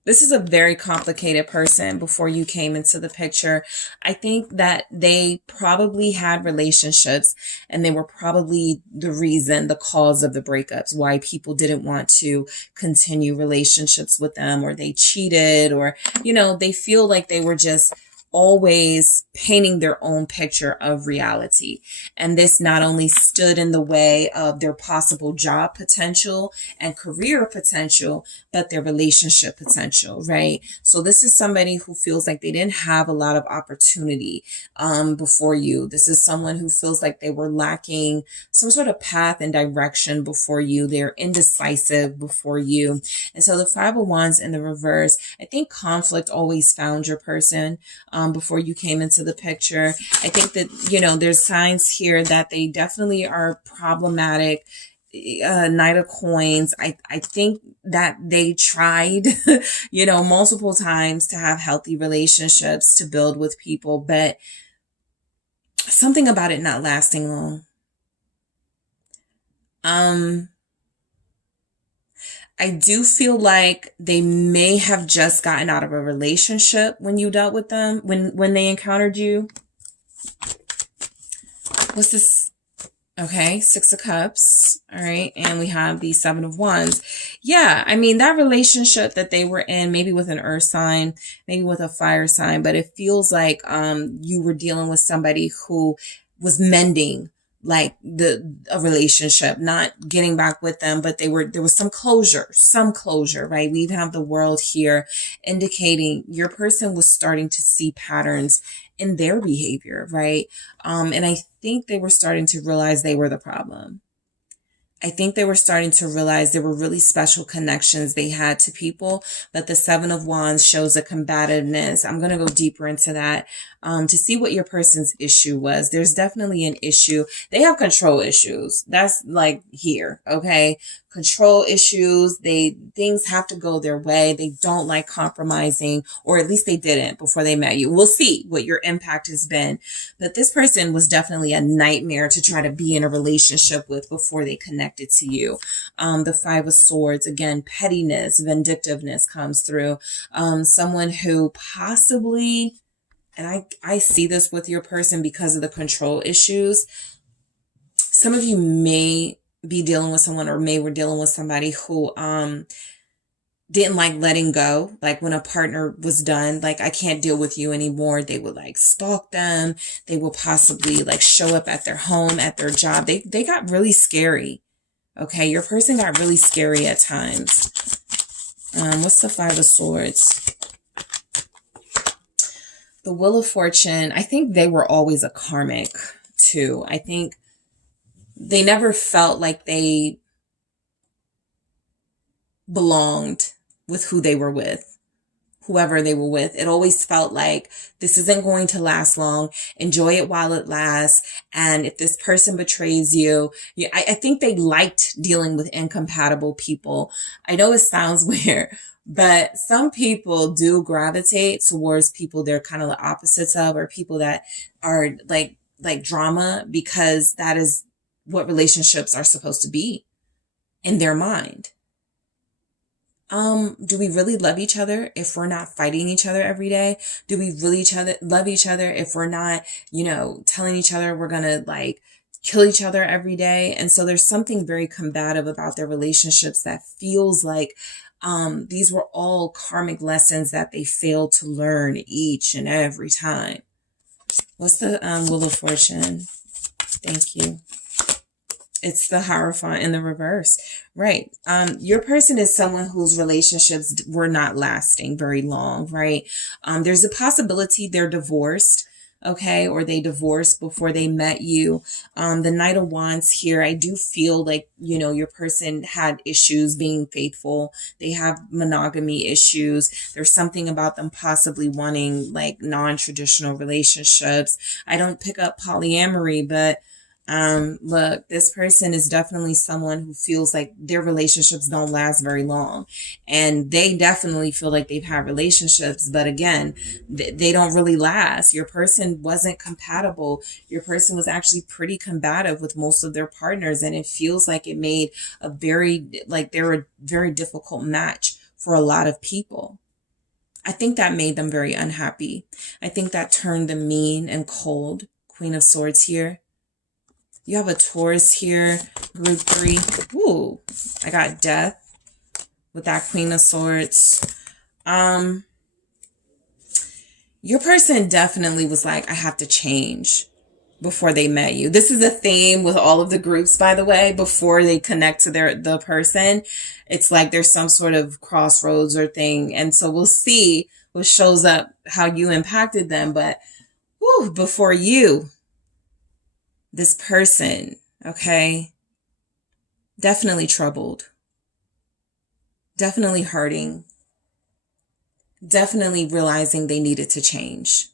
This is a very complicated person before you came into the picture. I think that they probably had relationships and they were probably the reason, the cause of the breakups, why people didn't want to continue relationships with them, or they cheated, or, you know, they feel like they were just always painting their own picture of reality. And this not only stood in the way of their possible job potential and career potential, but their relationship potential, right? So this is somebody who feels like they didn't have a lot of opportunity before you. This is someone who feels like they were lacking some sort of path and direction before you. They're indecisive before you. And so the Five of Wands in the reverse, I think conflict always found your person before you came into the picture. I think that, you know, there's signs here that they definitely are problematic. Knight of Coins. I think that they tried, you know, multiple times to have healthy relationships, to build with people, but something about it not lasting long. I do feel like they may have just gotten out of a relationship when you dealt with them, when they encountered you. What's this? Okay, Six of Cups. All right, and we have the Seven of Wands. Yeah, I mean, that relationship that they were in, maybe with an earth sign, maybe with a fire sign, but it feels like you were dealing with somebody who was mending like a relationship, not getting back with them, but there was some closure, right? We even have the World here indicating your person was starting to see patterns in their behavior, right? And I think they were starting to realize they were the problem. I think they were starting to realize there were really special connections they had to people, but the Seven of Wands shows a combativeness. I'm going to go deeper into that to see what your person's issue was. There's definitely an issue. They have control issues. That's like here, okay? Control issues. Things have to go their way. They don't like compromising, or at least they didn't before they met you. We'll see what your impact has been. But this person was definitely a nightmare to try to be in a relationship with before they connected to you. The Five of Swords, again, pettiness, vindictiveness comes through. Someone who possibly, and I see this with your person because of the control issues. Some of you may be dealing with someone, or were dealing with somebody who didn't like letting go. Like when a partner was done, like, I can't deal with you anymore, they would like stalk them. They will possibly like show up at their home, at their job. They got really scary. Okay, your person got really scary at times. What's the Five of Swords? The Wheel of Fortune. I think they were always a karmic too. I think they never felt like they belonged with who they were with, whoever they were with. It always felt like this isn't going to last long. Enjoy it while it lasts. And if this person betrays you, I think they liked dealing with incompatible people. I know it sounds weird, but some people do gravitate towards people they're kind of the opposites of, or people that are like drama, because that is what relationships are supposed to be in their mind. Do we really love each other if we're not fighting each other every day? Do we really love each other if we're not, telling each other we're going to like kill each other every day. And so there's something very combative about their relationships that feels like these were all karmic lessons that they failed to learn each and every time. What's the Wheel of Fortune? Thank you. It's the Hierophant in the reverse. Right. Your person is someone whose relationships were not lasting very long, right? There's a possibility they're divorced, okay, or they divorced before they met you. The Knight of Wands here, I do feel like, you know, your person had issues being faithful. They have monogamy issues. There's something about them possibly wanting like non-traditional relationships. I don't pick up polyamory, but look, this person is definitely someone who feels like their relationships don't last very long, and they definitely feel like they've had relationships, but again, they don't really last. Your person wasn't compatible. Your person was actually pretty combative with most of their partners, and it feels like it made a they're a very difficult match for a lot of people. I think that made them very unhappy. I think that turned them mean and cold. Queen of Swords here. You have a Taurus here, group 3. Ooh, I got Death with that Queen of Swords. Your person definitely was like, I have to change before they met you. This is a theme with all of the groups, by the way, before they connect to the person. It's like there's some sort of crossroads or thing. And so we'll see what shows up, how you impacted them. But before you, this person, okay, definitely troubled, definitely hurting, definitely realizing they needed to change.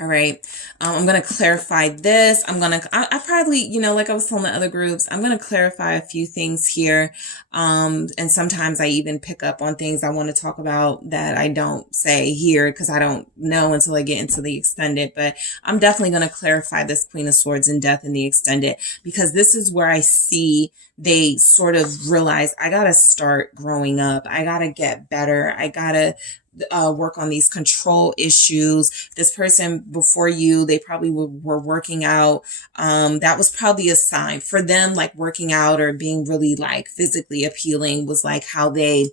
All right. I'm going to clarify this. I probably, you know, like I was telling the other groups, I'm going to clarify a few things here. And sometimes I even pick up on things I want to talk about that I don't say here because I don't know until I get into the extended. But I'm definitely going to clarify this Queen of Swords and Death in the extended, because this is where I see they sort of realize I got to start growing up. I got to get better. I got to work on these control issues. This person before you, they probably were working out. That was probably a sign for them, like working out or being really like physically appealing was like how they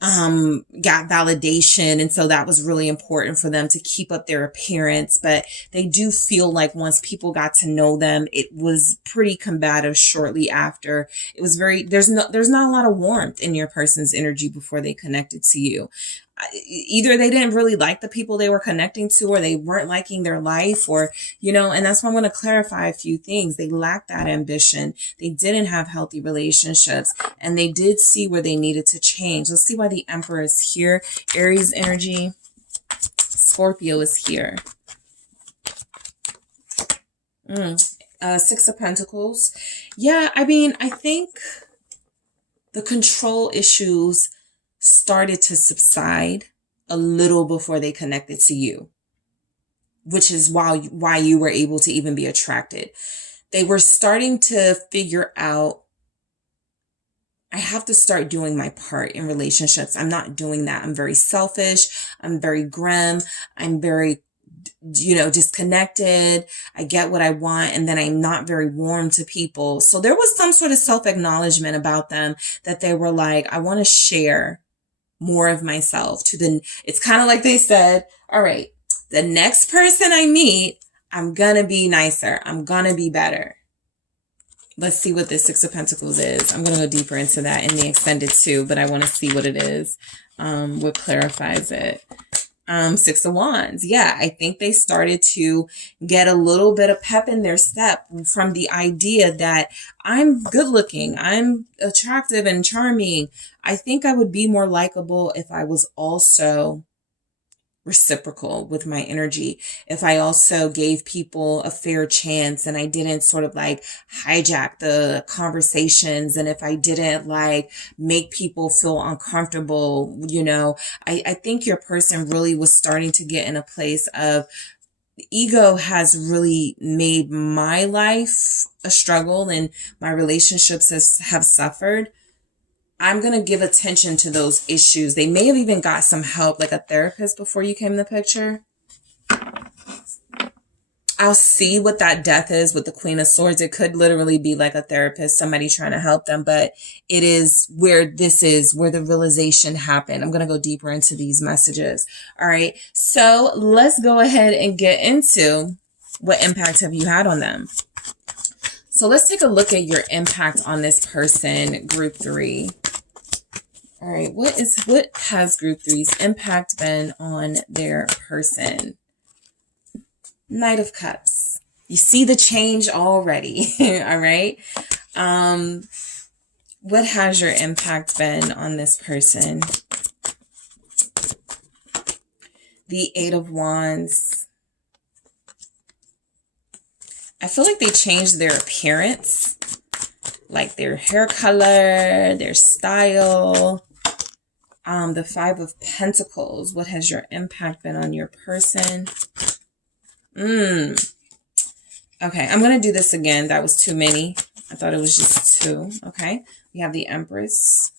got validation. And so that was really important for them to keep up their appearance. But they do feel like once people got to know them, it was pretty combative shortly after. It was there's not a lot of warmth in your person's energy before they connected to you. Either they didn't really like the people they were connecting to, or they weren't liking their life, or, you know, and that's why I'm going to clarify a few things. They lacked that ambition. They didn't have healthy relationships, and they did see where they needed to change. Let's see why the Emperor is here. Aries energy. Scorpio is here. Six of Pentacles. Yeah, I mean, I think the control issues started to subside a little before they connected to you, which is why you were able to even be attracted. They were starting to figure out, I have to start doing my part in relationships. I'm not doing that. I'm very selfish. I'm very grim. I'm very, you know, disconnected. I get what I want, and then I'm not very warm to people. So there was some sort of self-acknowledgement about them that they were like, I want to share more of myself it's kind of like they said, all right, the next person I meet, I'm gonna be nicer. I'm gonna be better. Let's see what this Six of Pentacles is. I'm gonna go deeper into that in the extended too, but I want to see what it is. What clarifies it. Six of Wands. Yeah, I think they started to get a little bit of pep in their step from the idea that I'm good looking, I'm attractive and charming. I think I would be more likable if I was also reciprocal with my energy. If I also gave people a fair chance and I didn't sort of like hijack the conversations, and if I didn't like make people feel uncomfortable, you know, I think your person really was starting to get in a place of ego has really made my life a struggle and my relationships have suffered. I'm going to give attention to those issues. They may have even got some help, like a therapist before you came in the picture. I'll see what that death is with the Queen of Swords. It could literally be like a therapist, somebody trying to help them, but it is where this is, where the realization happened. I'm going to go deeper into these messages. All right. So let's go ahead and get into what impact have you had on them. So let's take a look at your impact on this person, group 3. All right. What has group 3's impact been on their person? Knight of Cups. You see the change already. All right. What has your impact been on this person? The 8 of Wands. I feel like they changed their appearance, like their hair color, their style. The 5 of Pentacles. What has your impact been on your person? Okay, I'm going to do this again. That was too many. I thought it was just 2. Okay, we have the Empress.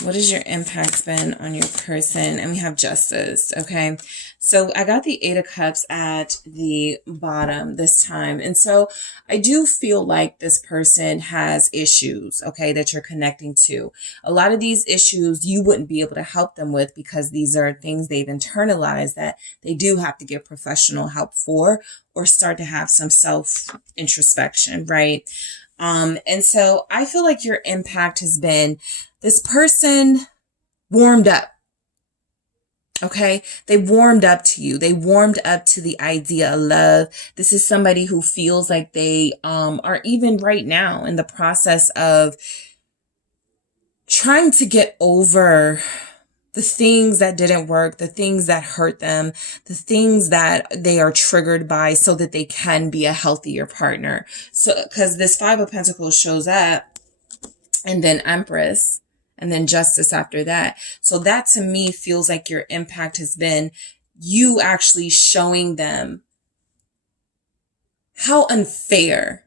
What has your impact been on your person? And we have Justice. Okay, so I got the 8 of Cups at the bottom this time. And so I do feel like this person has issues, okay, that you're connecting to. A lot of these issues you wouldn't be able to help them with because these are things they've internalized that they do have to get professional help for, or start to have some self-introspection, right? And so I feel like your impact has been this person warmed up. Okay. They warmed up to you. They warmed up to the idea of love. This is somebody who feels like they, are even right now in the process of trying to get over the things that didn't work, the things that hurt them, the things that they are triggered by so that they can be a healthier partner. So, cause this 5 of Pentacles shows up and then Empress. And then Justice after that. So that to me feels like your impact has been you actually showing them how unfair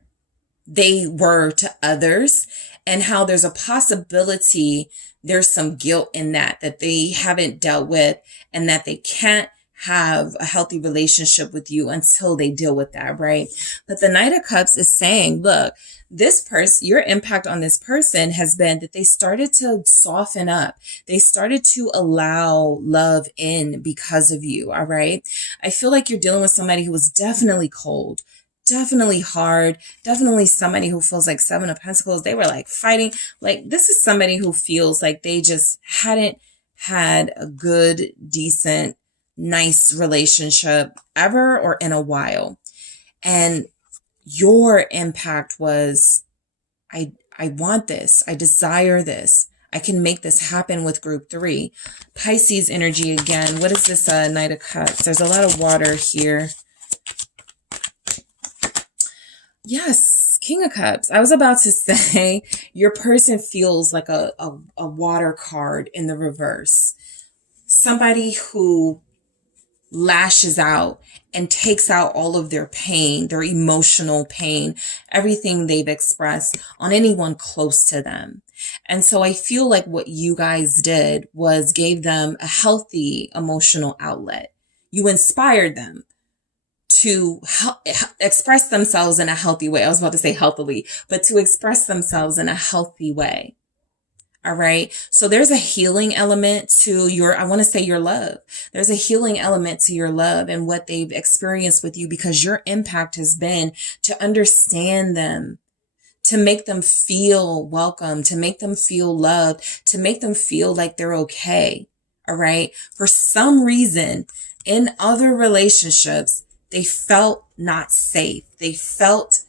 they were to others and how there's a possibility there's some guilt in that they haven't dealt with and that they can't have a healthy relationship with you until they deal with that, right? But the Knight of Cups is saying, look, this person, your impact on this person has been that they started to soften up. They started to allow love in because of you, all right? I feel like you're dealing with somebody who was definitely cold, definitely hard, definitely somebody who feels like 7 of Pentacles. They were like fighting. Like this is somebody who feels like they just hadn't had a good, decent, nice relationship ever or in a while. And your impact was, I want this. I desire this. I can make this happen with group 3. Pisces energy again. What is this Knight of Cups? There's a lot of water here. Yes, King of Cups. I was about to say your person feels like a water card in the reverse. Somebody who lashes out and takes out all of their pain, their emotional pain, everything they've expressed on anyone close to them. And so I feel like what you guys did was gave them a healthy emotional outlet. You inspired them to express themselves in a healthy way. I was about to say healthily, but to express themselves in a healthy way. All right. So there's a healing element to I want to say your love. There's a healing element to your love and what they've experienced with you because your impact has been to understand them, to make them feel welcome, to make them feel loved, to make them feel like they're okay. All right. For some reason in other relationships, they felt not safe. They felt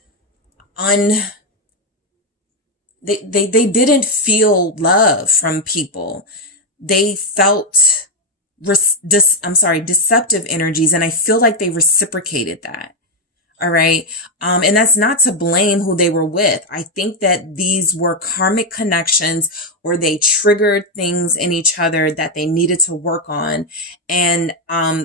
They didn't feel love from people. They felt, deceptive energies. And I feel like they reciprocated that. All right. And that's not to blame who they were with. I think that these were karmic connections or they triggered things in each other that they needed to work on. And,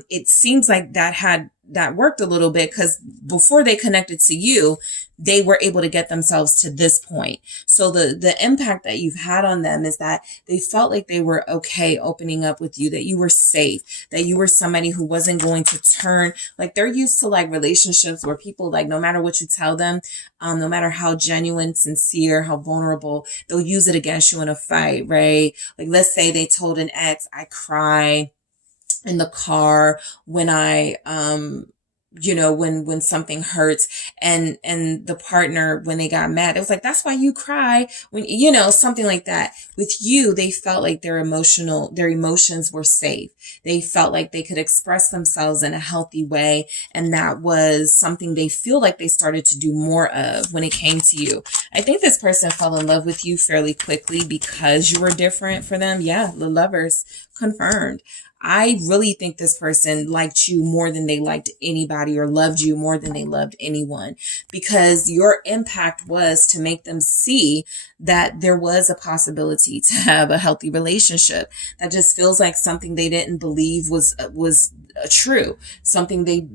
it seems like that had worked a little bit, because before they connected to you, they were able to get themselves to this point. So the impact that you've had on them is that they felt like they were okay opening up with you, that you were safe, that you were somebody who wasn't going to turn, like they're used to like relationships where people, like, no matter what you tell them, no matter how genuine, sincere, how vulnerable, they'll use it against you in a fight, right? Like, let's say they told an ex, I cry in the car when I, when something hurts, and the partner, when they got mad, it was like, that's why you cry when, something like that. With you, they felt like their emotions were safe. They felt like they could express themselves in a healthy way. And that was something they feel like they started to do more of when it came to you. I think this person fell in love with you fairly quickly because you were different for them. Yeah, the Lovers confirmed. I really think this person liked you more than they liked anybody, or loved you more than they loved anyone, because your impact was to make them see that there was a possibility to have a healthy relationship. That just feels like something they didn't believe was true, something they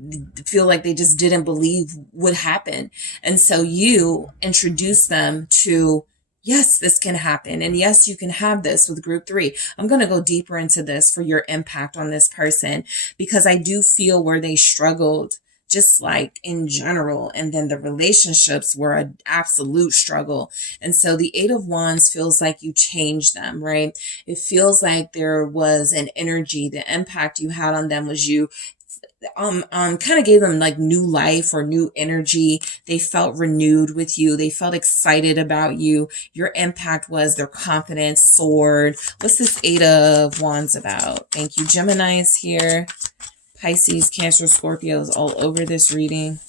feel like they just didn't believe would happen. And so you introduced them to, yes, this can happen. And yes, you can have this with group 3. I'm going to go deeper into this for your impact on this person, because I do feel where they struggled, just like in general. And then the relationships were an absolute struggle. And so the 8 of Wands feels like you changed them, right? It feels like there was an energy. The impact you had on them was you kind of gave them like new life or new energy. They felt renewed with you. They felt excited about you. Your impact was their confidence soared. What's this 8 of Wands about? Thank you. Gemini is here. Pisces, Cancer, Scorpios all over this reading.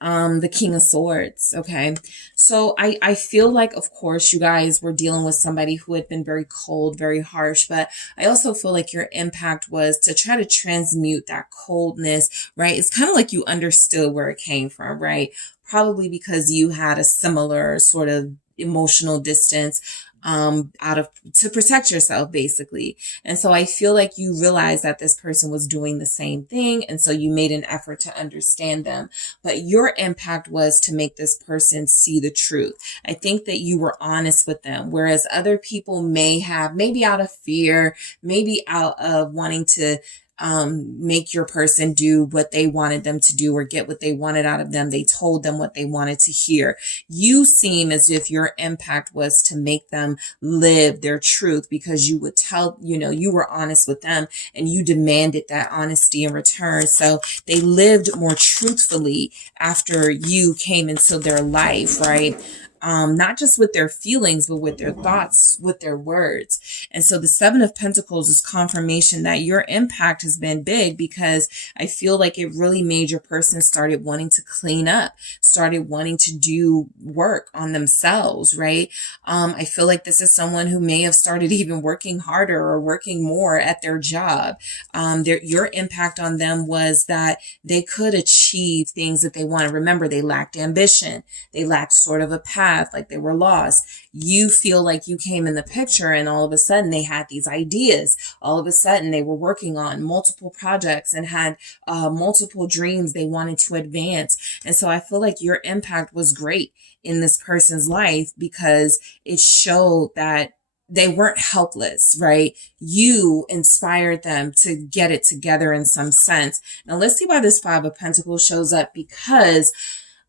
The King of Swords. Okay. So I feel like, of course, you guys were dealing with somebody who had been very cold, very harsh, but I also feel like your impact was to try to transmute that coldness, right? It's kind of like you understood where it came from, right? Probably because you had a similar sort of emotional distance to protect yourself, basically. And so I feel like you realized that this person was doing the same thing. And so you made an effort to understand them. But your impact was to make this person see the truth. I think that you were honest with them, whereas other people may have, maybe out of fear, maybe out of wanting to make your person do what they wanted them to do or get what they wanted out of them. They told them what they wanted to hear. You seem as if your impact was to make them live their truth, because you would tell, you were honest with them and you demanded that honesty in return. So they lived more truthfully after you came into their life, right? Not just with their feelings, but with their thoughts, with their words. And so the 7 of Pentacles is confirmation that your impact has been big, because I feel like it really made your person started wanting to clean up, started wanting to do work on themselves, right? I feel like this is someone who may have started even working harder or working more at their job. Your impact on them was that they could achieve things that they wanted. Remember, they lacked ambition. They lacked sort of a path, like they were lost. You feel like you came in the picture and all of a sudden they had these ideas. All of a sudden they were working on multiple projects and had multiple dreams they wanted to advance. And so I feel like your impact was great in this person's life, because it showed that they weren't helpless, right? You inspired them to get it together in some sense. Now let's see why this 5 of Pentacles shows up, because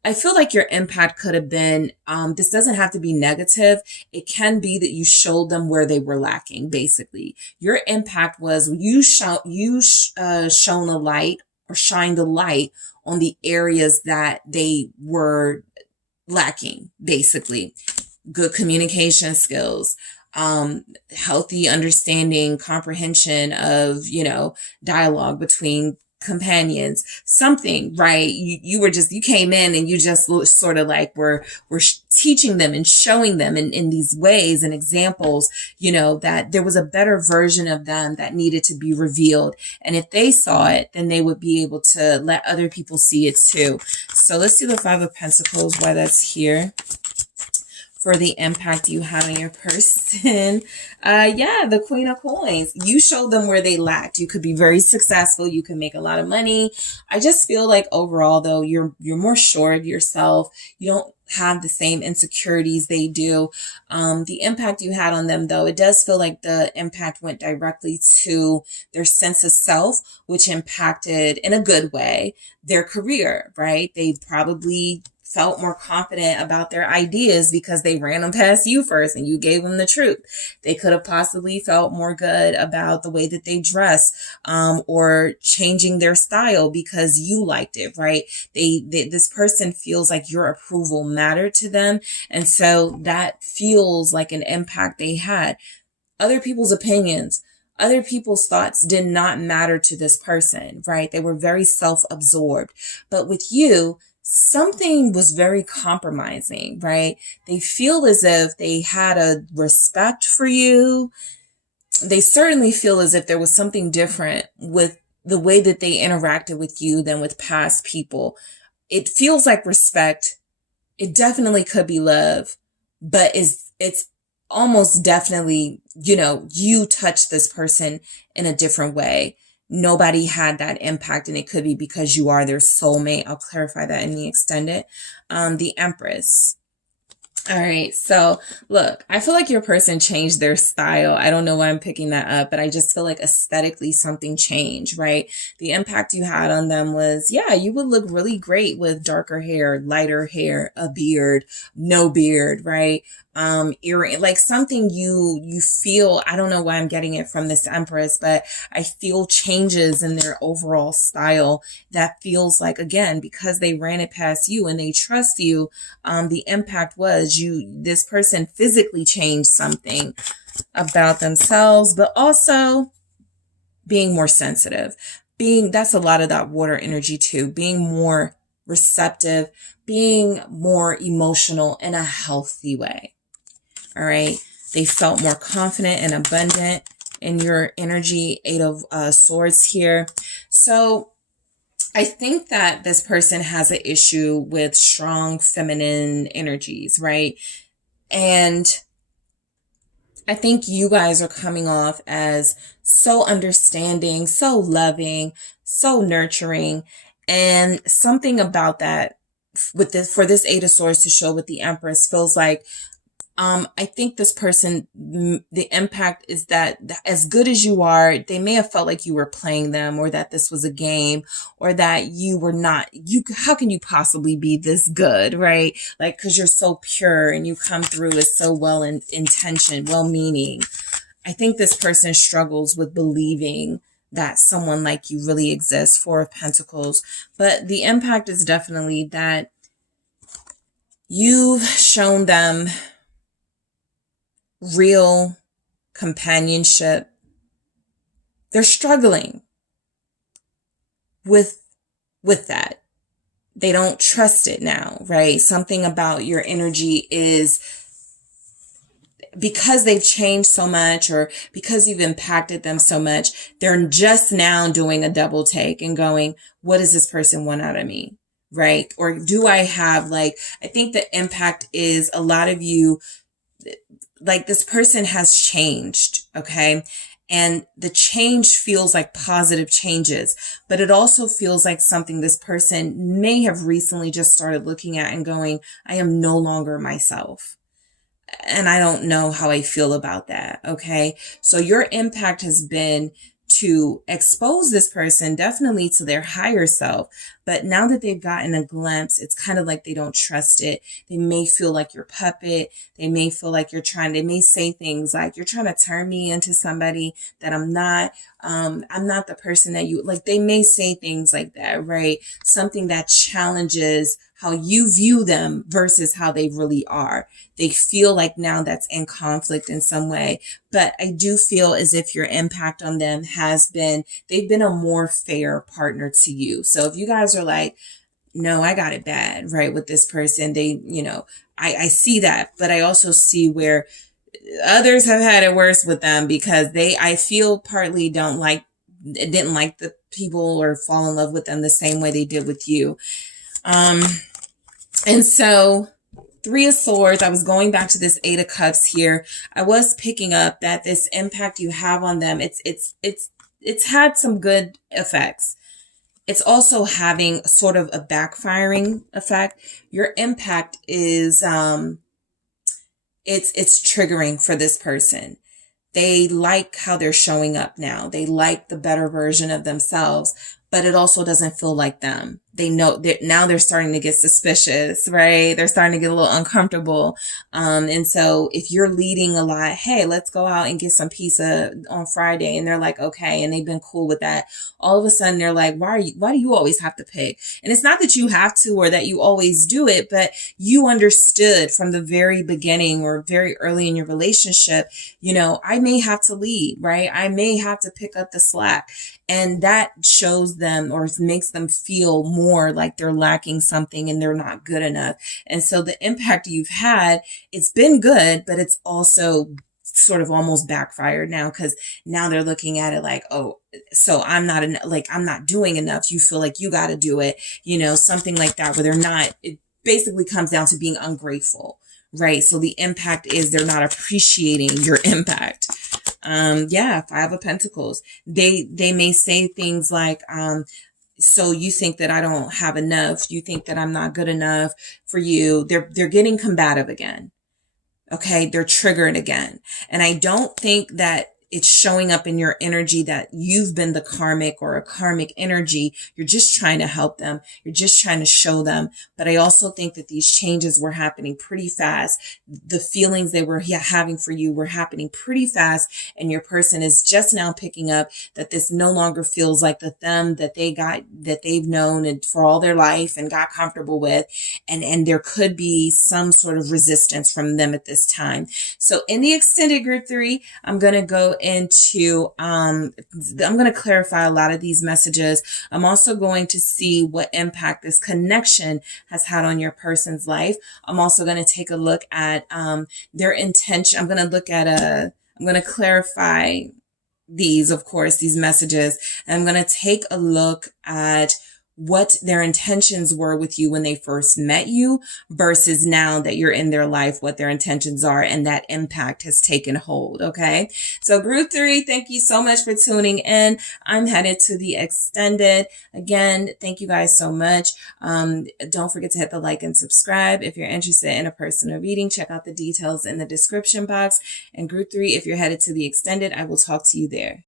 I feel like your impact could have been, this doesn't have to be negative. It can be that you showed them where they were lacking, basically. Your impact was shone a light, or shined the light on the areas that they were lacking, basically. Good communication skills, healthy understanding, comprehension of, dialogue between companions, something, right? You came in and you just sort of like were teaching them and showing them in these ways and examples, that there was a better version of them that needed to be revealed. And if they saw it, then they would be able to let other people see it too. So let's see the 5 of Pentacles, why that's here for the impact you had on your person. Yeah, the Queen of Coins. You showed them where they lacked. You could be very successful. You could make a lot of money. I just feel like overall, though, you're more sure of yourself. You don't have the same insecurities they do. The impact you had on them, though, it does feel like the impact went directly to their sense of self, which impacted in a good way their career, right? They probably felt more confident about their ideas because they ran them past you first and you gave them the truth. They could have possibly felt more good about the way that they dress, or changing their style because you liked it, right? This person feels like your approval mattered to them. And so that feels like an impact they had. Other people's opinions, other people's thoughts did not matter to this person, right? They were very self-absorbed. But with you, something was very compromising, right? They feel as if they had a respect for you. They certainly feel as if there was something different with the way that they interacted with you than with past people. It feels like respect. It definitely could be love, but it's almost definitely, you touch this person in a different way. Nobody had that impact, and it could be because you are their soulmate. I'll clarify that in the extended. The Empress. All right. So look, I feel like your person changed their style. I don't know why I'm picking that up, but I just feel like aesthetically something changed, right? The impact you had on them was, yeah, you would look really great with darker hair, lighter hair, a beard, no beard, right? Earring, like something you feel, I don't know why I'm getting it from this Empress, but I feel changes in their overall style that feels like, again, because they ran it past you and they trust you, the impact was this person physically changed something about themselves, but also being more sensitive, that's a lot of that water energy too, being more receptive, being more emotional in a healthy way. All right. They felt more confident and abundant in your energy. 8 of Swords here. So I think that this person has an issue with strong feminine energies, right? And I think you guys are coming off as so understanding, so loving, so nurturing. And something about that for this 8 of Swords to show with the Empress feels like, I think this person, the impact is that as good as you are, they may have felt like you were playing them, or that this was a game, or that you were not, how can you possibly be this good, right? Like, cause you're so pure and you come through as so intentioned, well-meaning. I think this person struggles with believing that someone like you really exists. 4 of Pentacles. But the impact is definitely that you've shown them real companionship. They're struggling with that. They don't trust it now, right? Something about your energy is, because they've changed so much, or because you've impacted them so much, they're just now doing a double take and going, what does this person want out of me? Right? Or do I have, I think the impact is a lot of you, like, this person has changed, okay? And the change feels like positive changes, but it also feels like something this person may have recently just started looking at and going, I am no longer myself. And I don't know how I feel about that, okay? So your impact has been to expose this person definitely to their higher self. But now that they've gotten a glimpse, it's kind of like they don't trust it. They may feel like you're puppet. They may feel like they may say things like, you're trying to turn me into somebody that I'm not. I'm not the person that you like. They may say things like that, right? Something that challenges how you view them versus how they really are. They feel like now that's in conflict in some way. But I do feel as if your impact on them they've been a more fair partner to you. So if you guys are like, no, I got it bad, right, with this person, I see that, but I also see where others have had it worse with them because I feel partly didn't like the people or fall in love with them the same way they did with you. And so Three of Swords, I was going back to this Eight of Cups here. I was picking up that this impact you have on them, it's had some good effects. It's also having sort of a backfiring effect. Your impact is, it's triggering for this person. They like how they're showing up now. They like the better version of themselves, but it also doesn't feel like them. They know that now they're starting to get suspicious, right? They're starting to get a little uncomfortable. And so if you're leading a lot, hey, let's go out and get some pizza on Friday. And they're like, okay. And they've been cool with that. All of a sudden they're like, why do you always have to pick? And it's not that you have to, or that you always do it, but you understood from the very beginning or very early in your relationship, you know, I may have to lead, right? I may have to pick up the slack. And that shows them or makes them feel more like they're lacking something and they're not good enough. And so the impact you've had, it's been good, but it's also sort of almost backfired now, because now they're looking at it like, oh, so I'm not doing enough. You feel like you got to do it, you know, something like that, where they're not. It basically comes down to being ungrateful, right? So the impact is they're not appreciating your impact. Yeah, Five of Pentacles. They may say things like, so you think that I don't have enough. You think that I'm not good enough for you. They're getting combative again. Okay. They're triggered again. And I don't think that it's showing up in your energy that you've been the karmic or a karmic energy. You're just trying to help them. You're just trying to show them. But I also think that these changes were happening pretty fast. The feelings they were having for you were happening pretty fast. And your person is just now picking up that this no longer feels like the them that they've known and for all their life and got comfortable with. And there could be some sort of resistance from them at this time. So in the extended group 3, I'm going to go into, I'm going to clarify a lot of these messages. I'm also going to see what impact this connection has had on your person's life. I'm also going to take a look at their intention. I'm going to clarify these, of course, these messages. And I'm going to take a look at what their intentions were with you when they first met you versus now that you're in their life, what their intentions are, and that impact has taken hold. Okay. So group 3, thank you so much for tuning in. I'm headed to the extended. Again, thank you guys so much. Don't forget to hit the like and subscribe. If you're interested in a personal reading, check out the details in the description box. And group 3, if you're headed to the extended, I will talk to you there.